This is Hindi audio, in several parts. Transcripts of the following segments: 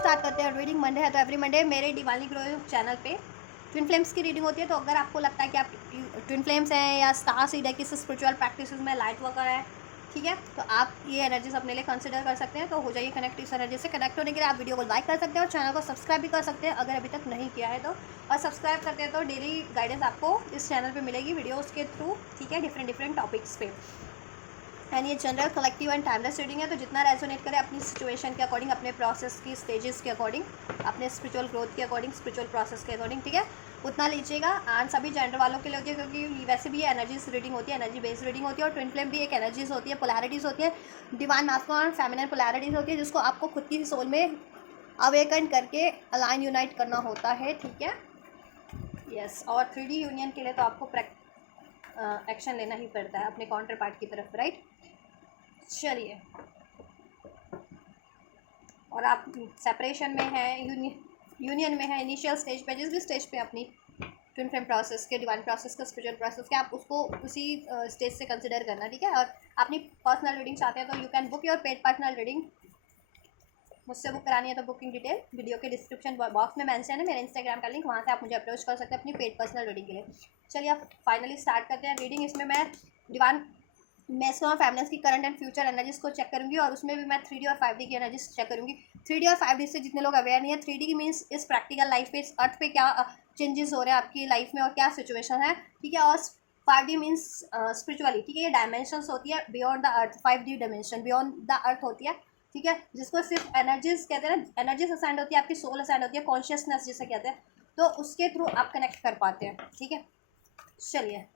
स्टार्ट करते हैं। रीडिंग मंडे है तो एवरी मंडे मेरे दिवाली ग्रो चैनल पे ट्विन फ्लेम्स की रीडिंग होती है। तो अगर आपको लगता है कि आप ट्विन फ्लेम्स हैं या स्टार सीड है, किसी स्पिरिचुअल प्रैक्टिस में लाइट वर्कर है, ठीक है, तो आप ये एनर्जीज अपने लिए कंसिडर कर सकते हैं। तो हो जाइए कनेक्ट इस एनर्जी से। कनेक्ट होने के लिए आप वीडियो को लाइक कर सकते हैं और चैनल को सब्सक्राइब भी कर सकते हैं अगर अभी तक नहीं किया है तो। और सब्सक्राइब करते हैं तो डेली गाइडेंस आपको इस चैनल पे मिलेगी वीडियोस के थ्रू, ठीक है, डिफरेंट टॉपिक्स पे। एंड ये general collective and timeless reading है, तो जितना रेजोनेट करे अपनी सिचुएशन के अकॉर्डिंग, अपने प्रोसेस की स्टेजेस के अकॉर्डिंग, अपने स्पिरिचुअल ग्रोथ के अकॉर्डिंग, स्पिरिचुअल प्रोसेस के अकॉर्डिंग, ठीक है, उतना लीजिएगा। एंड सभी जेंडर वालों के लिए होती है, क्योंकि वैसे भी ये एनर्जीज रीडिंग होती है, एनर्जी बेस्ड रीडिंग होती है। और ट्विन फ्लेम भी एक एनर्जीज होती है, पोलैरिटीज़ होती है, डिवाइन मास्कुलिन और फेमिनिन पोलैरिटीज़ होती है, जिसको आपको खुद की सोल में अवेकन करके अलाइन यूनाइट करना होता है, ठीक है। यस, और 3D यूनियन के लिए तो आपको एक्शन लेना ही पड़ता है अपने काउंटर पार्ट की तरफ, राइट। चलिए, और आप सेपरेशन में है, यूनियन में है, इनिशियल स्टेज पे, जिस भी स्टेज पे अपनी ट्विन फ्लेम प्रोसेस के, डिवाइन प्रोसेस का, स्पिरिचुअल प्रोसेस के, आप उसको उसी स्टेज से कंसिडर करना, ठीक है। और अपनी पर्सनल रीडिंग चाहते हैं तो you can book your paid personal reading. मुझसे बुक करानी है तो बुकिंग डिटेल वीडियो के डिस्क्रिप्शन बॉक्स में मेंशन है, मेरे इंस्टाग्राम का लिंक, वहाँ से आप मुझे अप्रोच कर सकते हैं अपनी पेड पर्सनल रीडिंग के लिए। चलिए आप फाइनली स्टार्ट करते हैं रीडिंग। इसमें मैं डिवाइन मैस्कुलिन और फेमिनिन की करंट एंड फ्यूचर एनर्जीज को चेक करूंगी, और उसमें भी मैं 3D और 5D की एनर्जीज चेक करूंगी। 3D और 5D से जितने लोग अवेयर नहीं है, 3D की मीन्स इस प्रैक्टिकल लाइफ पे, इस अर्थ पे क्या चेंजेस हो रहे हैं आपकी लाइफ में और क्या सिचुएशन है, ठीक है। और 5D मीन्स स्पिरिचुअली, ठीक है, ये डायमेंशंस होती है beyond the earth. 5D dimension beyond the earth होती है, ठीक है, जिसको सिर्फ एनर्जीज कहते हैं ना, एनर्जीज असाइंड होती है, आपकी सोल असाइंड होती है, कॉन्शियसनेस जिसे कहते हैं, तो उसके थ्रू आप कनेक्ट कर पाते हैं, ठीक है। चलिए,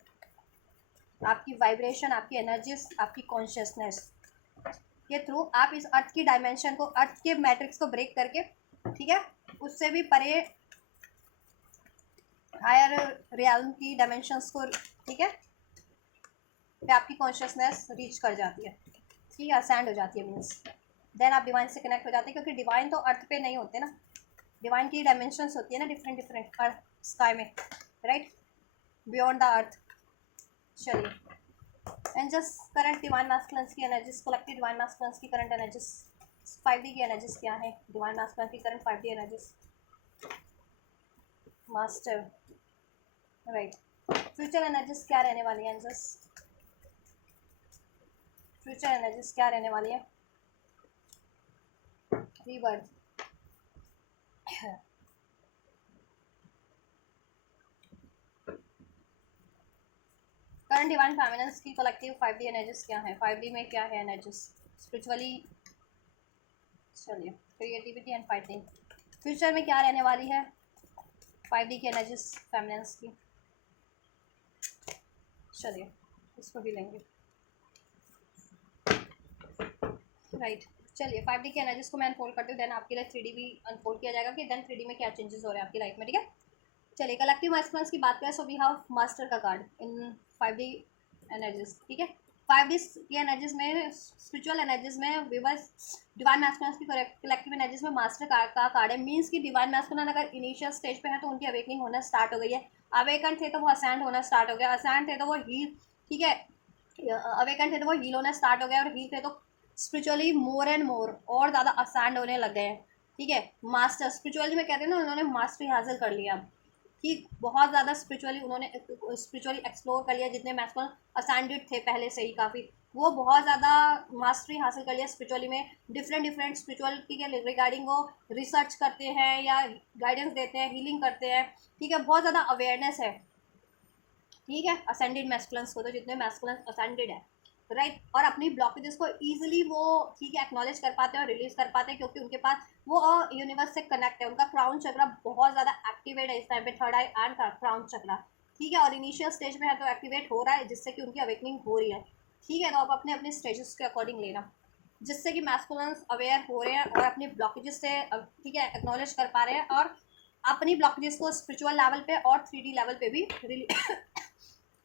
आपकी वाइब्रेशन, आपकी एनर्जीज, आपकी कॉन्शियसनेस के थ्रू आप इस अर्थ की डायमेंशन को, अर्थ के मैट्रिक्स को ब्रेक करके, ठीक है, उससे भी परे हायर रियल्म की डायमेंशंस को, ठीक है, पे आपकी कॉन्शियसनेस रीच कर जाती है, ठीक है, असेंड हो जाती है, मीन्स देन आप डिवाइन से कनेक्ट हो जाते हैं, क्योंकि डिवाइन तो अर्थ पे नहीं होते ना, डिवाइन की डायमेंशंस होती है ना डिफरेंट अर्थ स्काई में, राइट, बियॉन्ड द अर्थ। चलिए, and just current divine masculine की एनर्जीज, कलेक्टिव डिवाइन मास्कुलिन की करंट एनर्जीज, 5D की एनर्जीज क्या है, डिवाइन मास्कुलिन की current 5D energies, master, right. Future energies क्या रहने वाली है, जस्ट फ्यूचर एनर्जीज क्या रहने वाली है, रीबर्थ, करंट डिवाइन फेमिनिन की कलेक्टिव 5D एनर्जीज क्या है, 5D में क्या है एनर्जीज स्पिरिचुअली। चलिए, क्रिएटिविटी एंड फाइटिंग, फ्यूचर में क्या रहने वाली है 5D की एनर्जीज फेमिनिन की। चलिए, इसको भी लेंगे, राइट। चलिए, 5D की एनर्जीज को मैं अनफोल्ड करती हूँ, देन आपके लिए 3D भी अनफोल्ड किया जाएगा कि देन 3D में क्या चेंजेस हो रहे हैं आपकी लाइफ में, ठीक है। चलिए, कलेक्टिव मास्कुलिन की बात करें, सो वी हैव मास्टर का कार्ड इन 5D एनर्जीज, ठीक है। 5D की एनर्जीज में, स्पिरिचुअल एनर्जीज में, विवर्स डिवाइन मास्कुलिन की कलेक्टिव एनर्जीज में मास्टर का कार्ड है। मीन्स कि डिवाइन मास्कुलिन अगर इनिशियल स्टेज पे है तो उनकी अवेकनिंग होना स्टार्ट हो गई है, अवेकन थे तो वो असेंड होना स्टार्ट हो गया, असेंड थे तो वो हील, ठीक है, अवेकन थे तो वो हील होना स्टार्ट हो गया, और हील थे तो स्पिरिचुअली मोर एंड मोर और ज़्यादा असेंड होने लग गए हैं, ठीक है। मास्टर स्पिरिचुअली में कहते हैं ना, उन्होंने मास्टरी हासिल कर लिया, ठीक, बहुत ज़्यादा स्पिरिचुअली उन्होंने स्पिरिचुअली एक्सप्लोर कर लिया, जितने मैस्कुलिन असेंडेड थे पहले से ही काफ़ी, वो बहुत ज़्यादा मास्टरी हासिल कर लिया स्पिरिचुअली में, डिफरेंट स्पिरिचुअलिटी के रिगार्डिंग वो रिसर्च करते हैं या गाइडेंस देते हैं, हीलिंग करते हैं, ठीक है, बहुत ज़्यादा अवेयरनेस है, ठीक है, असेंडेड मैस्कुलिन्स को, तो जितने मैस्कुलिन असेंडेड है, राइट, और अपनी ब्लॉकेजेस को ईजिली वो, ठीक है, एक्नॉलेज कर पाते हैं और रिलीज कर पाते हैं, क्योंकि उनके पास वो यूनिवर्स से कनेक्ट है, उनका क्राउन चक्रा बहुत ज़्यादा एक्टिवेट है इस टाइम पे, थर्ड आई एंड क्राउन चक्रा, ठीक है, और इनिशियल स्टेज में है तो एक्टिवेट हो रहा है, जिससे कि उनकी अवेकनिंग हो रही है, ठीक है। तो आप अपने अपने स्टेजेस के अकॉर्डिंग लेना, जिससे कि मैस्कुलिन्स अवेयर हो रहे हैं और अपनी ब्लॉकेजेस से, ठीक है, एक्नॉलेज कर पा रहे हैं, और अपनी ब्लॉकेजेस को स्पिरिचुअल लेवल पे और 3D लेवल पे भी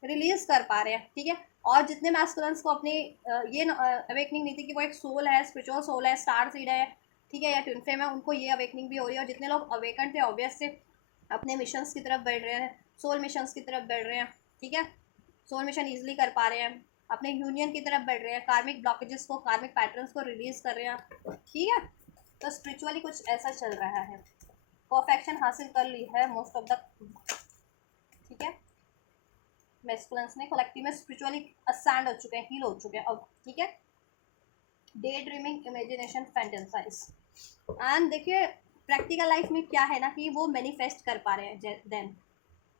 रिलीज कर पा रहे हैं, ठीक है। और जितने मैस्कुलिन्स को अपनी ये अवेकनिंग नहीं थी कि वो एक सोल है, स्पिरिचुअल सोल है, स्टार सीड है, ठीक है, या ट्विन फ्लेम है, उनको ये अवेकनिंग भी हो रही है। और जितने लोग अवेकन थे ऑब्वियस से अपने मिशंस की तरफ बढ़ रहे हैं, सोल मिशंस की तरफ बढ़ रहे हैं, ठीक है, सोल मिशन ईजिली कर पा रहे हैं, अपने यूनियन की तरफ बढ़ रहे हैं, कार्मिक ब्लॉकेजेस को, कार्मिक पैटर्न्स को रिलीज कर रहे हैं, ठीक है। तो स्पिरिचुअली कुछ ऐसा चल रहा है, परफेक्शन हासिल कर ली है मोस्ट ऑफ द, ठीक है, मैस्कुलिन्स ने कलेक्टिव में स्पिरिचुअली असांड हो चुके हैं, हील हो चुके हैं अब, ठीक है। Day dreaming, imagination, fantasise, and देखिए प्रैक्टिकल लाइफ में क्या है ना कि वो मैनिफेस्ट कर पा रहे हैं। देन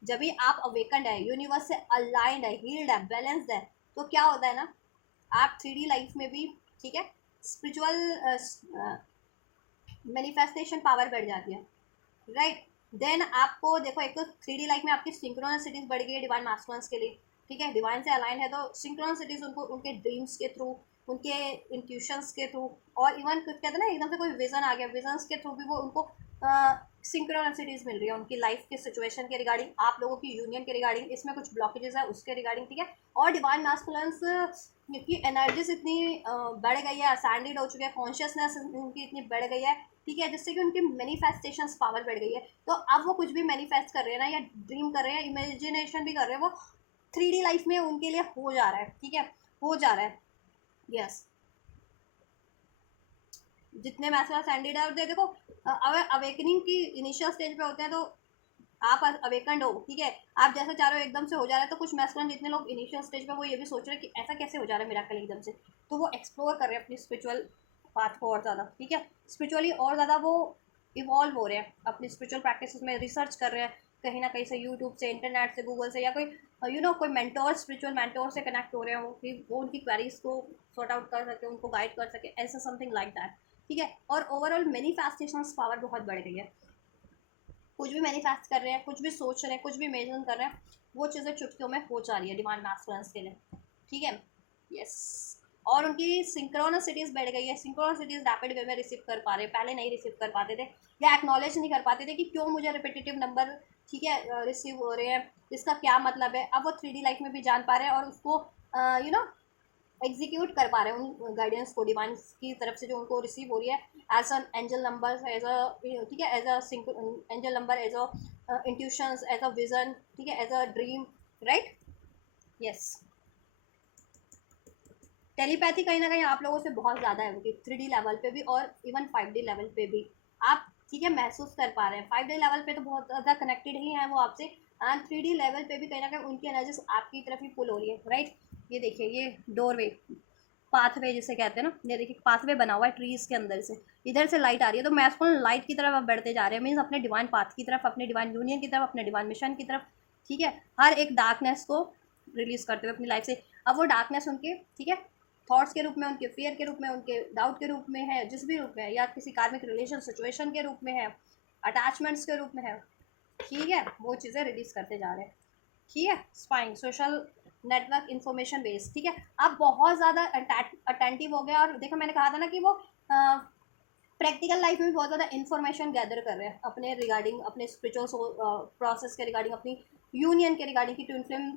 जब भी आप अवेकंड है, यूनिवर्स से अलाइंड है, हील्ड है, बैलेंस्ड है, तो क्या होता है ना, आप 3D लाइफ में भी, ठीक है, स्पिरिचुअल मैनिफेस्टेशन पावर बढ़ जाती है, राइट। देन आपको देखो, एक तो 3D लाइफ में आपकी सिंक्रोनिसिटीज बढ़ गई है डिवाइन मास्टर्स के लिए, ठीक है, डिवाइन से अलाइन है तो सिंक्रोनिसिटीज उनको उनके ड्रीम्स के थ्रू, उनके इंट्यूशंस के थ्रू, और इवन कुछ कहते हैं ना एकदम से कोई विजन आ गया, विजन्स के थ्रू भी वो उनको सिंक्रोनिसिटीज मिल रही है उनकी लाइफ के सिचुएशन के रिगार्डिंग, आप लोगों की यूनियन के रिगार्डिंग, इसमें कुछ ब्लॉकेजेस है उसके रिगार्डिंग, ठीक है। और डिवाइन मास्कुलेंस की एनर्जीज इतनी बढ़ गई है, असैंडेड हो चुके हैं, कॉन्शियसनेस उनकी इतनी बढ़ गई है, ठीक है, जिससे कि उनकी मैनिफेस्टेशंस पावर बढ़ गई है। तो अब वो कुछ भी मैनिफेस्ट कर रहे हैं ना, या ड्रीम कर रहे हैं, इमेजिनेशन भी कर रहे हैं, वो 3D लाइफ में उनके लिए हो जा रहा है, ठीक है, हो जा रहा है, यस। जितने मैसेज सैंडेड है, और देखो अगर अवेकनिंग की इनिशियल स्टेज पे होते हैं तो आप अवेकंड हो, ठीक है, आप जैसे चाह रहे हो एकदम से हो जा रहा है, तो कुछ मैस्कुलिन जितने लोग इनिशियल स्टेज पे वो ये भी सोच रहे हैं कि ऐसा कैसे हो जा रहा है मिरेकल एकदम से, तो वो एक्सप्लोर कर रहे हैं अपनी स्पिरिचुअल पाथ को और ज़्यादा, ठीक है, स्पिरिचुअली और ज़्यादा वो इवॉल्व हो रहे हैं अपनी स्पिरिचुअल प्रैक्टिस में, रिसर्च कर रहे हैं कहीं ना कहीं से, यूट्यूब से, इंटरनेट से, गूगल से, या कोई कोई मेंटोर, स्पिरिचुअल मेंटोर से कनेक्ट हो रहे हो कि वो उनकी क्वेरीज को सॉर्ट आउट कर सके, उनको गाइड कर सके, ऐसा समथिंग लाइक दैट, ठीक है। और ओवरऑल मैनिफेस्टेशंस पावर बहुत बढ़ गई है, कुछ भी मैनिफेस्ट कर रहे हैं, कुछ भी सोच रहे हैं, कुछ भी इमेजिन कर रहे हैं, वो चीज़ें चुटकियों में हो जा रही है डिवाइन मास्कुलेंस के लिए, ठीक है, यस। और उनकी सिंक्रोनिसिटीज़ बढ़ गई है, सिंक्रोनिसिटीज़ रैपिड वे में रिसीव कर पा रहे हैं, पहले नहीं रिसीव कर पाते थे, या एक्नॉलेज नहीं कर पाते थे कि क्यों मुझे रिपीटेटिव नंबर, ठीक है, रिसीव हो रहे हैं, इसका क्या मतलब है। अब वो 3D लाइफ में भी जान पा रहे हैं और उसको एग्जीक्यूट कर पा रहे हैं उन गाइडेंस को डिवाइन की तरफ से जो उनको रिसीव हो रही है, as an angel number, as a, ठीक है, as a angel number, as a intuitions, as a vision, ठीक है, as a dream, right, yes. Telepathy कहीं ना कहीं आप लोगों से बहुत ज़्यादा है उनकी 3D लेवल पे भी, और इवन 5D लेवल पे भी आप, ठीक है, महसूस कर पा रहे हैं। 5D लेवल पे तो बहुत ज़्यादा कनेक्टेड ही हैं वो आपसे, एंड 3D लेवल पे भी कहीं ना कहीं उनकी एनर्जीज आपकी तरफ ही पुल हो रही है, राइट। ये देखिए, ये डोरवे, पाथवे जिसे कहते हैं ना, ये देखिए पाथवे बना हुआ है ट्रीज के अंदर से, इधर से लाइट आ रही है, तो मैस्कुलिन लाइट की तरफ अब बढ़ते जा रहे हैं, मीन्स अपने डिवाइन पाथ की तरफ, अपने डिवाइन यूनियन की तरफ, अपने डिवाइन मिशन की तरफ, ठीक है, हर एक डार्कनेस को रिलीज करते हुए अपनी लाइफ से। अब वो डार्कनेस उनके, ठीक है, थॉट्स के रूप में, उनके फियर के रूप में, उनके डाउट के रूप में है, जिस भी रूप में है, या किसी कार्मिक रिलेशन सिचुएशन के रूप में है, अटैचमेंट्स के रूप में है, ठीक है, वो चीज़ें रिलीज करते जा रहे हैं, ठीक है। Spying, social network, information base, ठीक है, आप बहुत ज़्यादा अटेंटिव हो गए, और देखो मैंने कहा था ना कि वो प्रैक्टिकल लाइफ में भी बहुत ज़्यादा इन्फॉर्मेशन गैदर कर रहे हैं अपने रिगार्डिंग, अपने स्पिरिचुअल प्रोसेस के रिगार्डिंग, अपनी यूनियन के रिगार्डिंग कि ट्विन फ्लेम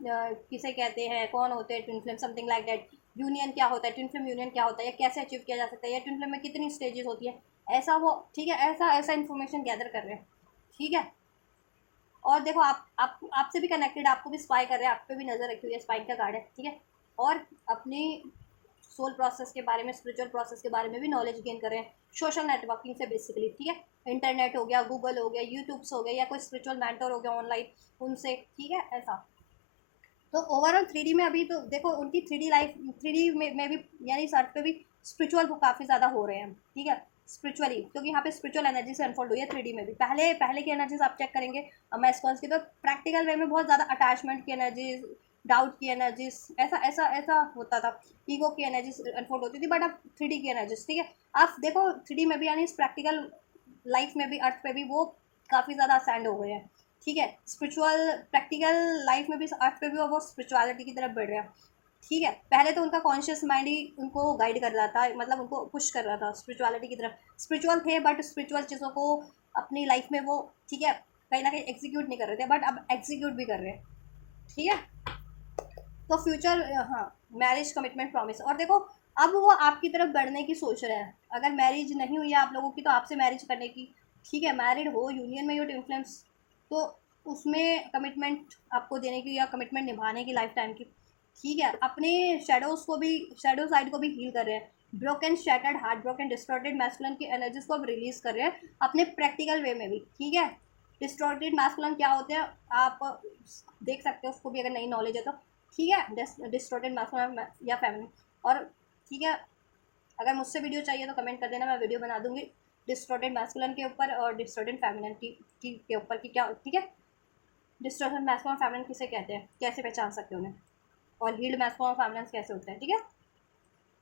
किसे कहते हैं, कौन होते हैं twin flame, something like that, union क्या होता है, ट्विन फ्लेम यूनियन क्या होता है, या कैसे अचीव किया जा सकता है, या ट्विन फ्लेम में कितनी स्टेजेस होती है, ऐसा वो, ठीक है, ऐसा ऐसा इन्फॉर्मेशन गैदर कर रहे हैं, ठीक है। और देखो आप आपसे भी कनेक्टेड, आपको भी स्पाई कर रहे हैं, आप पे भी नज़र रखी हुई है, स्पाई का कार्ड है, ठीक है। और अपनी सोल प्रोसेस के बारे में, स्पिरिचुअल प्रोसेस के बारे में भी नॉलेज गेन कर रहे हैं सोशल नेटवर्किंग से बेसिकली, ठीक है, इंटरनेट हो गया, गूगल हो गया, यूट्यूब हो गया, या कोई स्पिरिचुअल मेंटर हो गया ऑनलाइन, उनसे, ठीक है, ऐसा। तो ओवरऑल 3D में अभी तो देखो उनकी 3D लाइफ, 3D में भी, यानी इस अर्थ पे भी स्पिरिचुअल वो काफ़ी ज़्यादा हो रहे हैं, ठीक है, स्पिरिचुअली, क्योंकि यहाँ पे स्पिरिचुअल एनर्जी से अनफोल्ड हुई है 3D में भी। पहले पहले की एनर्जीज आप चेक करेंगे मैस्कॉन्स की, तो प्रैक्टिकल वे में बहुत ज़्यादा अटैचमेंट की एनर्जीज, डाउट की एनर्जीज, ऐसा ऐसा ऐसा होता था, ईगो की एनर्जीज अनफोल्ड होती थी, बट अब 3D की एनर्जीज, ठीक है, आप देखो 3D में भी, यानी इस प्रैक्टिकल लाइफ में भी, अर्थ पे भी वो काफ़ी ज़्यादा असेंड हो गए हैं, ठीक है। स्पिरिचुअल प्रैक्टिकल लाइफ में भी अर्थ पे भी वो स्पिरिचुअलिटी की तरफ बढ़ रहे हैं, ठीक है। पहले तो उनका कॉन्शियस माइंड ही उनको गाइड कर रहा था, मतलब उनको पुश कर रहा था स्पिरिचुअलिटी की तरफ, स्पिरिचुअल थे बट स्पिरिचुअल चीज़ों को अपनी लाइफ में वो, ठीक है, कहीं ना कहीं एग्जीक्यूट नहीं कर रहे थे, बट अब एग्जीक्यूट भी कर रहे हैं, ठीक है। तो फ्यूचर, हाँ, मैरिज, कमिटमेंट, प्रॉमिस, और देखो अब वो आपकी तरफ बढ़ने की सोच रहे हैं, अगर मैरिज नहीं हुई है आप लोगों की तो आपसे मैरिज करने की, ठीक है, मैरिड हो, यूनियन में हो, इन्फ्लुएंस, तो उसमें कमिटमेंट आपको देने की, या कमिटमेंट निभाने की लाइफ टाइम की, ठीक है। अपने शेडोज़ को भी, शेडो साइड को भी हील कर रहे हैं, broken, shattered, heart broken, distorted masculine की एनर्जीज को अब रिलीज कर रहे हैं अपने प्रैक्टिकल वे में भी, ठीक है। डिस्टॉर्टेड मैस्कुलिन क्या होते हैं आप देख सकते हो, उसको भी अगर नई नॉलेज है तो, ठीक है। डिस्टॉर्टेड मैस्कुलिन या फेमिनिन, और ठीक है, अगर मुझसे वीडियो चाहिए तो कमेंट कर देना, मैं वीडियो बना दूंगी डिस्टॉर्टेड मैस्कुलिन के ऊपर और डिस्टॉर्टेड फेमिनिन की के ऊपर की क्या, ठीक है। डिस्टॉर्टेड मैस्कुलिन फेमिनिन किसे कहते हैं, कैसे पहचान सकते हो उन्हें, और हील्ड मैस्कुलिन फेमिनिन कैसे होते हैं, ठीक है।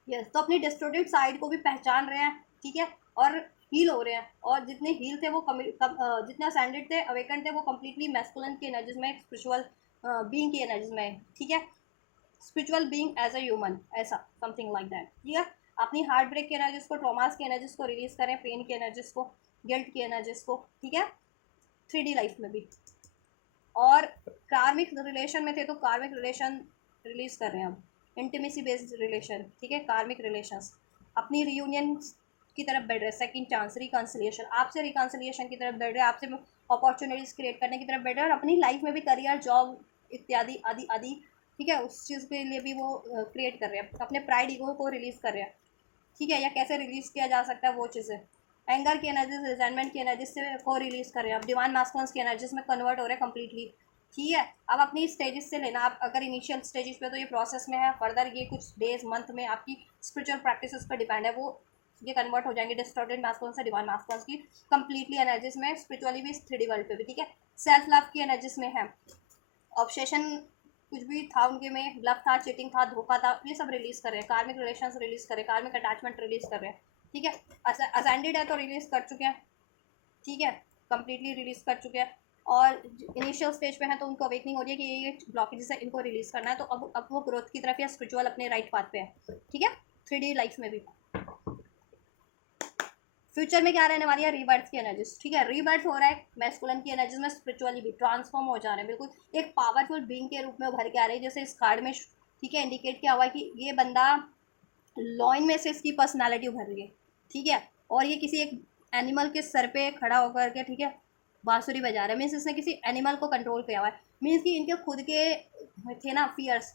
यस, तो अपनी डिस्टोर्टेड साइड को भी पहचान रहे हैं, ठीक है, और हील हो रहे हैं। और जितने हील थे वो जितने असेंडेड थे, अवेकन थे, वो कम्प्लीटली मैस्कुलिन की एनर्जीज में, स्पिरिचुअल बीइंग की एनर्जीज में, ठीक है। Spiritual being as a human, ऐसा समथिंग लाइक दैट, ठीक है। अपनी हार्ट ब्रेक की एनर्जीज को, ट्रॉमास की एनर्जीज को रिलीज करें, पेन की एनर्जीज को, गिल्ट की एनर्जीज को, ठीक है, 3D लाइफ में भी। और कार्मिक रिलेशन में थे तो कार्मिक रिलेशन रिलीज कर रहे हैं अब, इंटीमेसी बेस्ड रिलेशन, ठीक है, कार्मिक रिलेशंस अपनी रियूनियन की तरफ बढ़ रहे, सेकंड चांस, रिकन्सिलिएशन, आपसे रिकन्सिलिएशन की तरफ बढ़ रहे, आपसे अपॉर्चुनिटीज क्रिएट करने की तरफ बढ़ रहे हैं, और अपनी लाइफ में भी करियर, जॉब इत्यादि आदि आदि, ठीक है, उस चीज़ के लिए भी वो क्रिएट कर रहे हैं, अपने प्राइड ईगो को रिलीज कर रहे हैं, ठीक है। या कैसे रिलीज किया जा सकता है वो चीज़ें, एंगर की एनर्जीज, रिजेंटमेंट की एनर्जीज से को रिलीज करें, अब डिवाइन मास्कुलिन्स की एनर्जीज में कन्वर्ट हो रहे हैं कम्प्लीटली, ठीक है। अब अपनी स्टेजेस से लेना, आप अगर इनिशियल स्टेजेस पे तो ये प्रोसेस में है, फर्दर ये कुछ डेज मंथ में आपकी स्पिरिचुअल प्रैक्टिसेस पर डिपेंड है, वो ये कन्वर्ट हो जाएंगे डिस्टॉर्टेड मास्कुलिन से डिवाइन मास्कुलिन्स की कम्प्लीटली एनर्जीज में, स्पिरिचुअली भी, 3D वर्ल्ड पे भी, ठीक है। सेल्फ लव की एनर्जीज में है, ऑब्सेशन कुछ भी था उनके में, ब्लफ था, चीटिंग था, धोखा था, ये सब रिलीज कर रहे हैं, कार्मिक रिलेशंस रिलीज कर रहे हैं, कार्मिक अटैचमेंट रिलीज कर रहे हैं, ठीक है। असेंडेड है तो रिलीज कर चुके हैं, ठीक है, कंप्लीटली रिलीज कर चुके हैं। और इनिशियल स्टेज पे है तो उनको अवेकनिंग हो रही है कि ये ब्लॉकेजेस है, इनको रिलीज करना है, तो अब वो ग्रोथ की तरफ या स्पिरिचुअल अपने राइट पाथ पे है, ठीक है, 3D लाइफ में भी। फ्यूचर में क्या रहने वाली है, रीबर्थ की एनर्जीज, ठीक है, रीबर्थ हो रहा है मैस्कुलिन की एनर्जीज में, स्पिरिचुअली भी ट्रांसफॉर्म हो जा रहे हैं, बिल्कुल एक पावरफुल बीइंग के रूप में उभर के आ रहे हैं, जैसे इस कार्ड में, ठीक है, इंडिकेट किया हुआ है कि ये बंदा लॉइन में से इसकी पर्सनालिटी उभर रही है, ठीक है, और ये किसी एक एनिमल के सर पे खड़ा होकर के, ठीक है, बांसुरी बजा रहा है, मीन्स इसने किसी एनिमल को कंट्रोल किया हुआ है, मीन्स कि इनके खुद के थे ना फियर्स,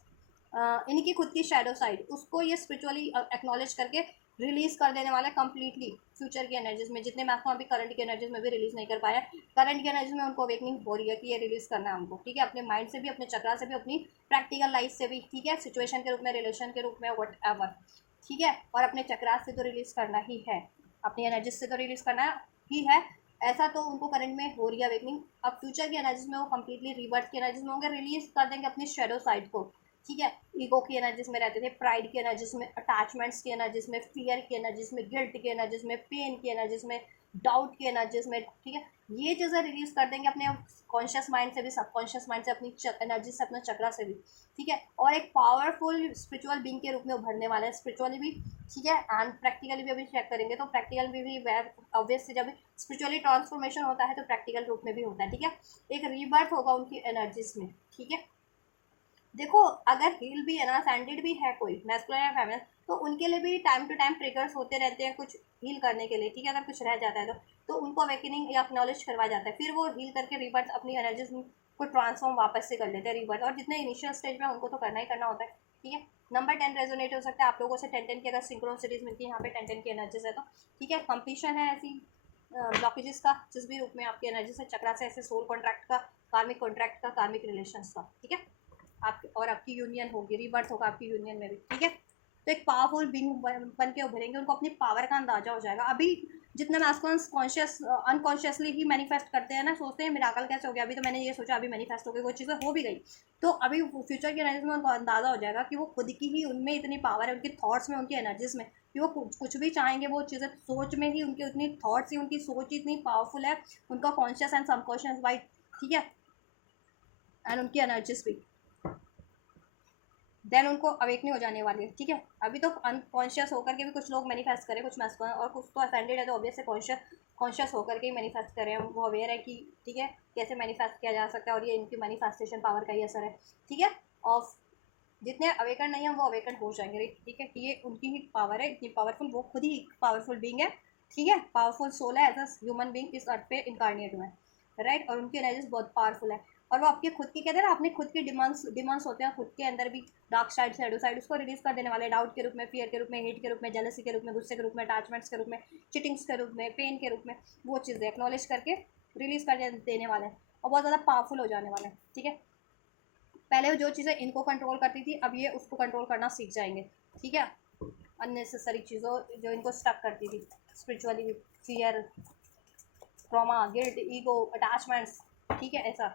इनकी खुद की शैडो साइड, उसको ये स्पिरिचुअली एक्नॉलेज करके रिलीज कर देने वाला है कम्प्लीटली फ्यूचर की एनर्जीज में, जितने मैक्सिमम अभी करंट की एनर्जीज में भी रिलीज नहीं कर पाया, करंट की एनर्जीज में उनको अवेकनिंग हो रही है कि ये रिलीज करना है हमको, ठीक है, अपने माइंड से भी, अपने चक्रा से भी, अपनी प्रैक्टिकल लाइफ से भी, ठीक है, सिचुएशन के रूप में, रिलेशन के रूप में, वट एवर, ठीक है, और अपने चक्रा से तो रिलीज करना ही है, अपनी एनर्जीज से तो रिलीज करना ही है, ऐसा तो उनको करंट में हो रही है अवेकनिंग। अब फ्यूचर की एनर्जीज में वो कम्प्लीटली रिवर्स की एनर्जीज में होंगे, रिलीज कर देंगे अपनी शेडो साइड को, ठीक है, ईगो की एनर्जीज में रहते थे, प्राइड की एनर्जीज में, अटैचमेंट्स की एनर्जीज में, फियर की एनर्जीज में, गिल्ट की एनर्जीज में, पेन की एनर्जीज में, डाउट की एनर्जीज में, ठीक है, ये चीज़ें रिलीज कर देंगे अपने कॉन्शियस माइंड से भी, सबकॉन्शियस माइंड से, अपनी एनर्जी से, अपने चक्रा से भी, ठीक है, और एक पावरफुल स्पिरिचुअल बीइंग के रूप में उभरने वाला है, स्पिरिचुअली भी, ठीक है, एंड प्रैक्टिकली भी अभी चेक करेंगे तो प्रैक्टिकल भी ऑब्वियसली जब स्पिरिचुअली ट्रांसफॉर्मेशन होता है तो प्रैक्टिकल रूप में भी होता है, ठीक है, एक रीबर्थ होगा उनकी एनर्जीज में, ठीक है। देखो, अगर हील भी है ना, सैंडेड भी है कोई मैस्कुलिन या फेमिनिन, तो उनके लिए भी टाइम टू टाइम ट्रिगर्स होते रहते हैं कुछ हील करने के लिए, ठीक है, अगर कुछ रह जाता है तो उनको अवेकनिंग या एक्नॉलेज करवाया जाता है, फिर वो हील करके रिबर्थ अपनी एनर्जीज को ट्रांसफॉर्म वापस से कर लेते हैं रिबर्थ, और जितने इनिशियल स्टेज में उनको तो करना ही करना होता है, ठीक है। नंबर 10 रेजोनेट हो सकता है आप लोगों से, 10 की अगर सिंक्रोनिसिटीज मिलती है यहाँ पे, 10 की एनर्जीज है तो, ठीक है, कंप्लीशन है ऐसी ब्लॉकेजेस का, जिस भी रूप में आपकी एनर्जी से, चक्रा से, ऐसे सोल कॉन्ट्रैक्ट का, कार्मिक कॉन्ट्रैक्ट का, कार्मिक रिलेशंस का, ठीक है, आपकी और आपकी यूनियन होगी, रिबर्थ होगा आपकी यूनियन में भी, ठीक है। तो एक पावरफुल बीइंग बन के उभरेंगे, उनको अपनी पावर का अंदाजा हो जाएगा। अभी जितने मैस्कुलिन्स कॉन्शियस अनकॉन्शियसली ही मैनिफेस्ट करते हैं ना, सोचते हैं मिराकल कैसे हो गया, अभी तो मैंने ये सोचा अभी मैनिफेस्ट हो गई, वो चीज़ें हो भी गई, तो अभी फ्यूचर की एनर्जीज में उनको अंदाजा हो जाएगा कि वो खुद की ही, उनमें इतनी पावर है, उनकी थॉट्स में, उनकी एनर्जीज में, कि वो कुछ भी चाहेंगे वो चीज़ें, सोच में ही उनकी उतनी थॉट्स ही, उनकी सोच ही इतनी पावरफुल है, उनका कॉन्शियस एंड सबकॉन्शियस वाइड, ठीक है, एंड उनकी एनर्जीज भी, देन उनको अवेकनिंग हो जाने वाली है, ठीक है। अभी तो अनकॉन्शियस होकर के भी कुछ लोग मैनिफेस्ट करें, कुछ मैस्कुलिन, और कुछ तो अफेंडेड है तो ऑब्वियसली कॉन्शियस होकर के ही मैनिफेस्ट करें, वो अवेयर है कि ठीक है कैसे मैनिफेस्ट किया जा सकता है, और ये इनकी मैनिफेस्टेशन पावर का ही असर है, ठीक है। और जितने अवेकन नहीं है वो अवेकन हो जाएंगे, ठीक है, कि ये उनकी ही पावर है, इतनी पावरफुल, वो खुद ही पावरफुल बींग है, ठीक है, पावरफुल सोल है, एज अ ह्यूमन बींग इस अर्थ पे इनकारनेट हुआ है, राइट, और उनकी एनर्जीज बहुत पावरफुल है। और वो आपके खुद की, कहते हैं ना, अपने खुद के डिमांड्स होते हैं खुद के अंदर भी, डार्क साइड, शैडो साइड, उसको रिलीज कर देने वाले, डाउट के रूप में, फियर के रूप में, हेट के रूप में, जेलसी के रूप में, गुस्से के रूप में, अटैचमेंट्स के रूप में, चिटिंग्स के रूप में, पेन के रूप में, वो चीज़ें एक्नॉलेज करके रिलीज कर देने वाले हैं और बहुत ज़्यादा पावरफुल हो जाने वाले हैं। ठीक है, पहले जो चीज़ें इनको कंट्रोल करती थी अब ये उसको कंट्रोल करना सीख जाएंगे। ठीक है, अननेसेसरी चीज़ों जो इनको स्टक करती थी spiritually, fear, trauma, guilt, ego, attachments. ठीक है, ऐसा।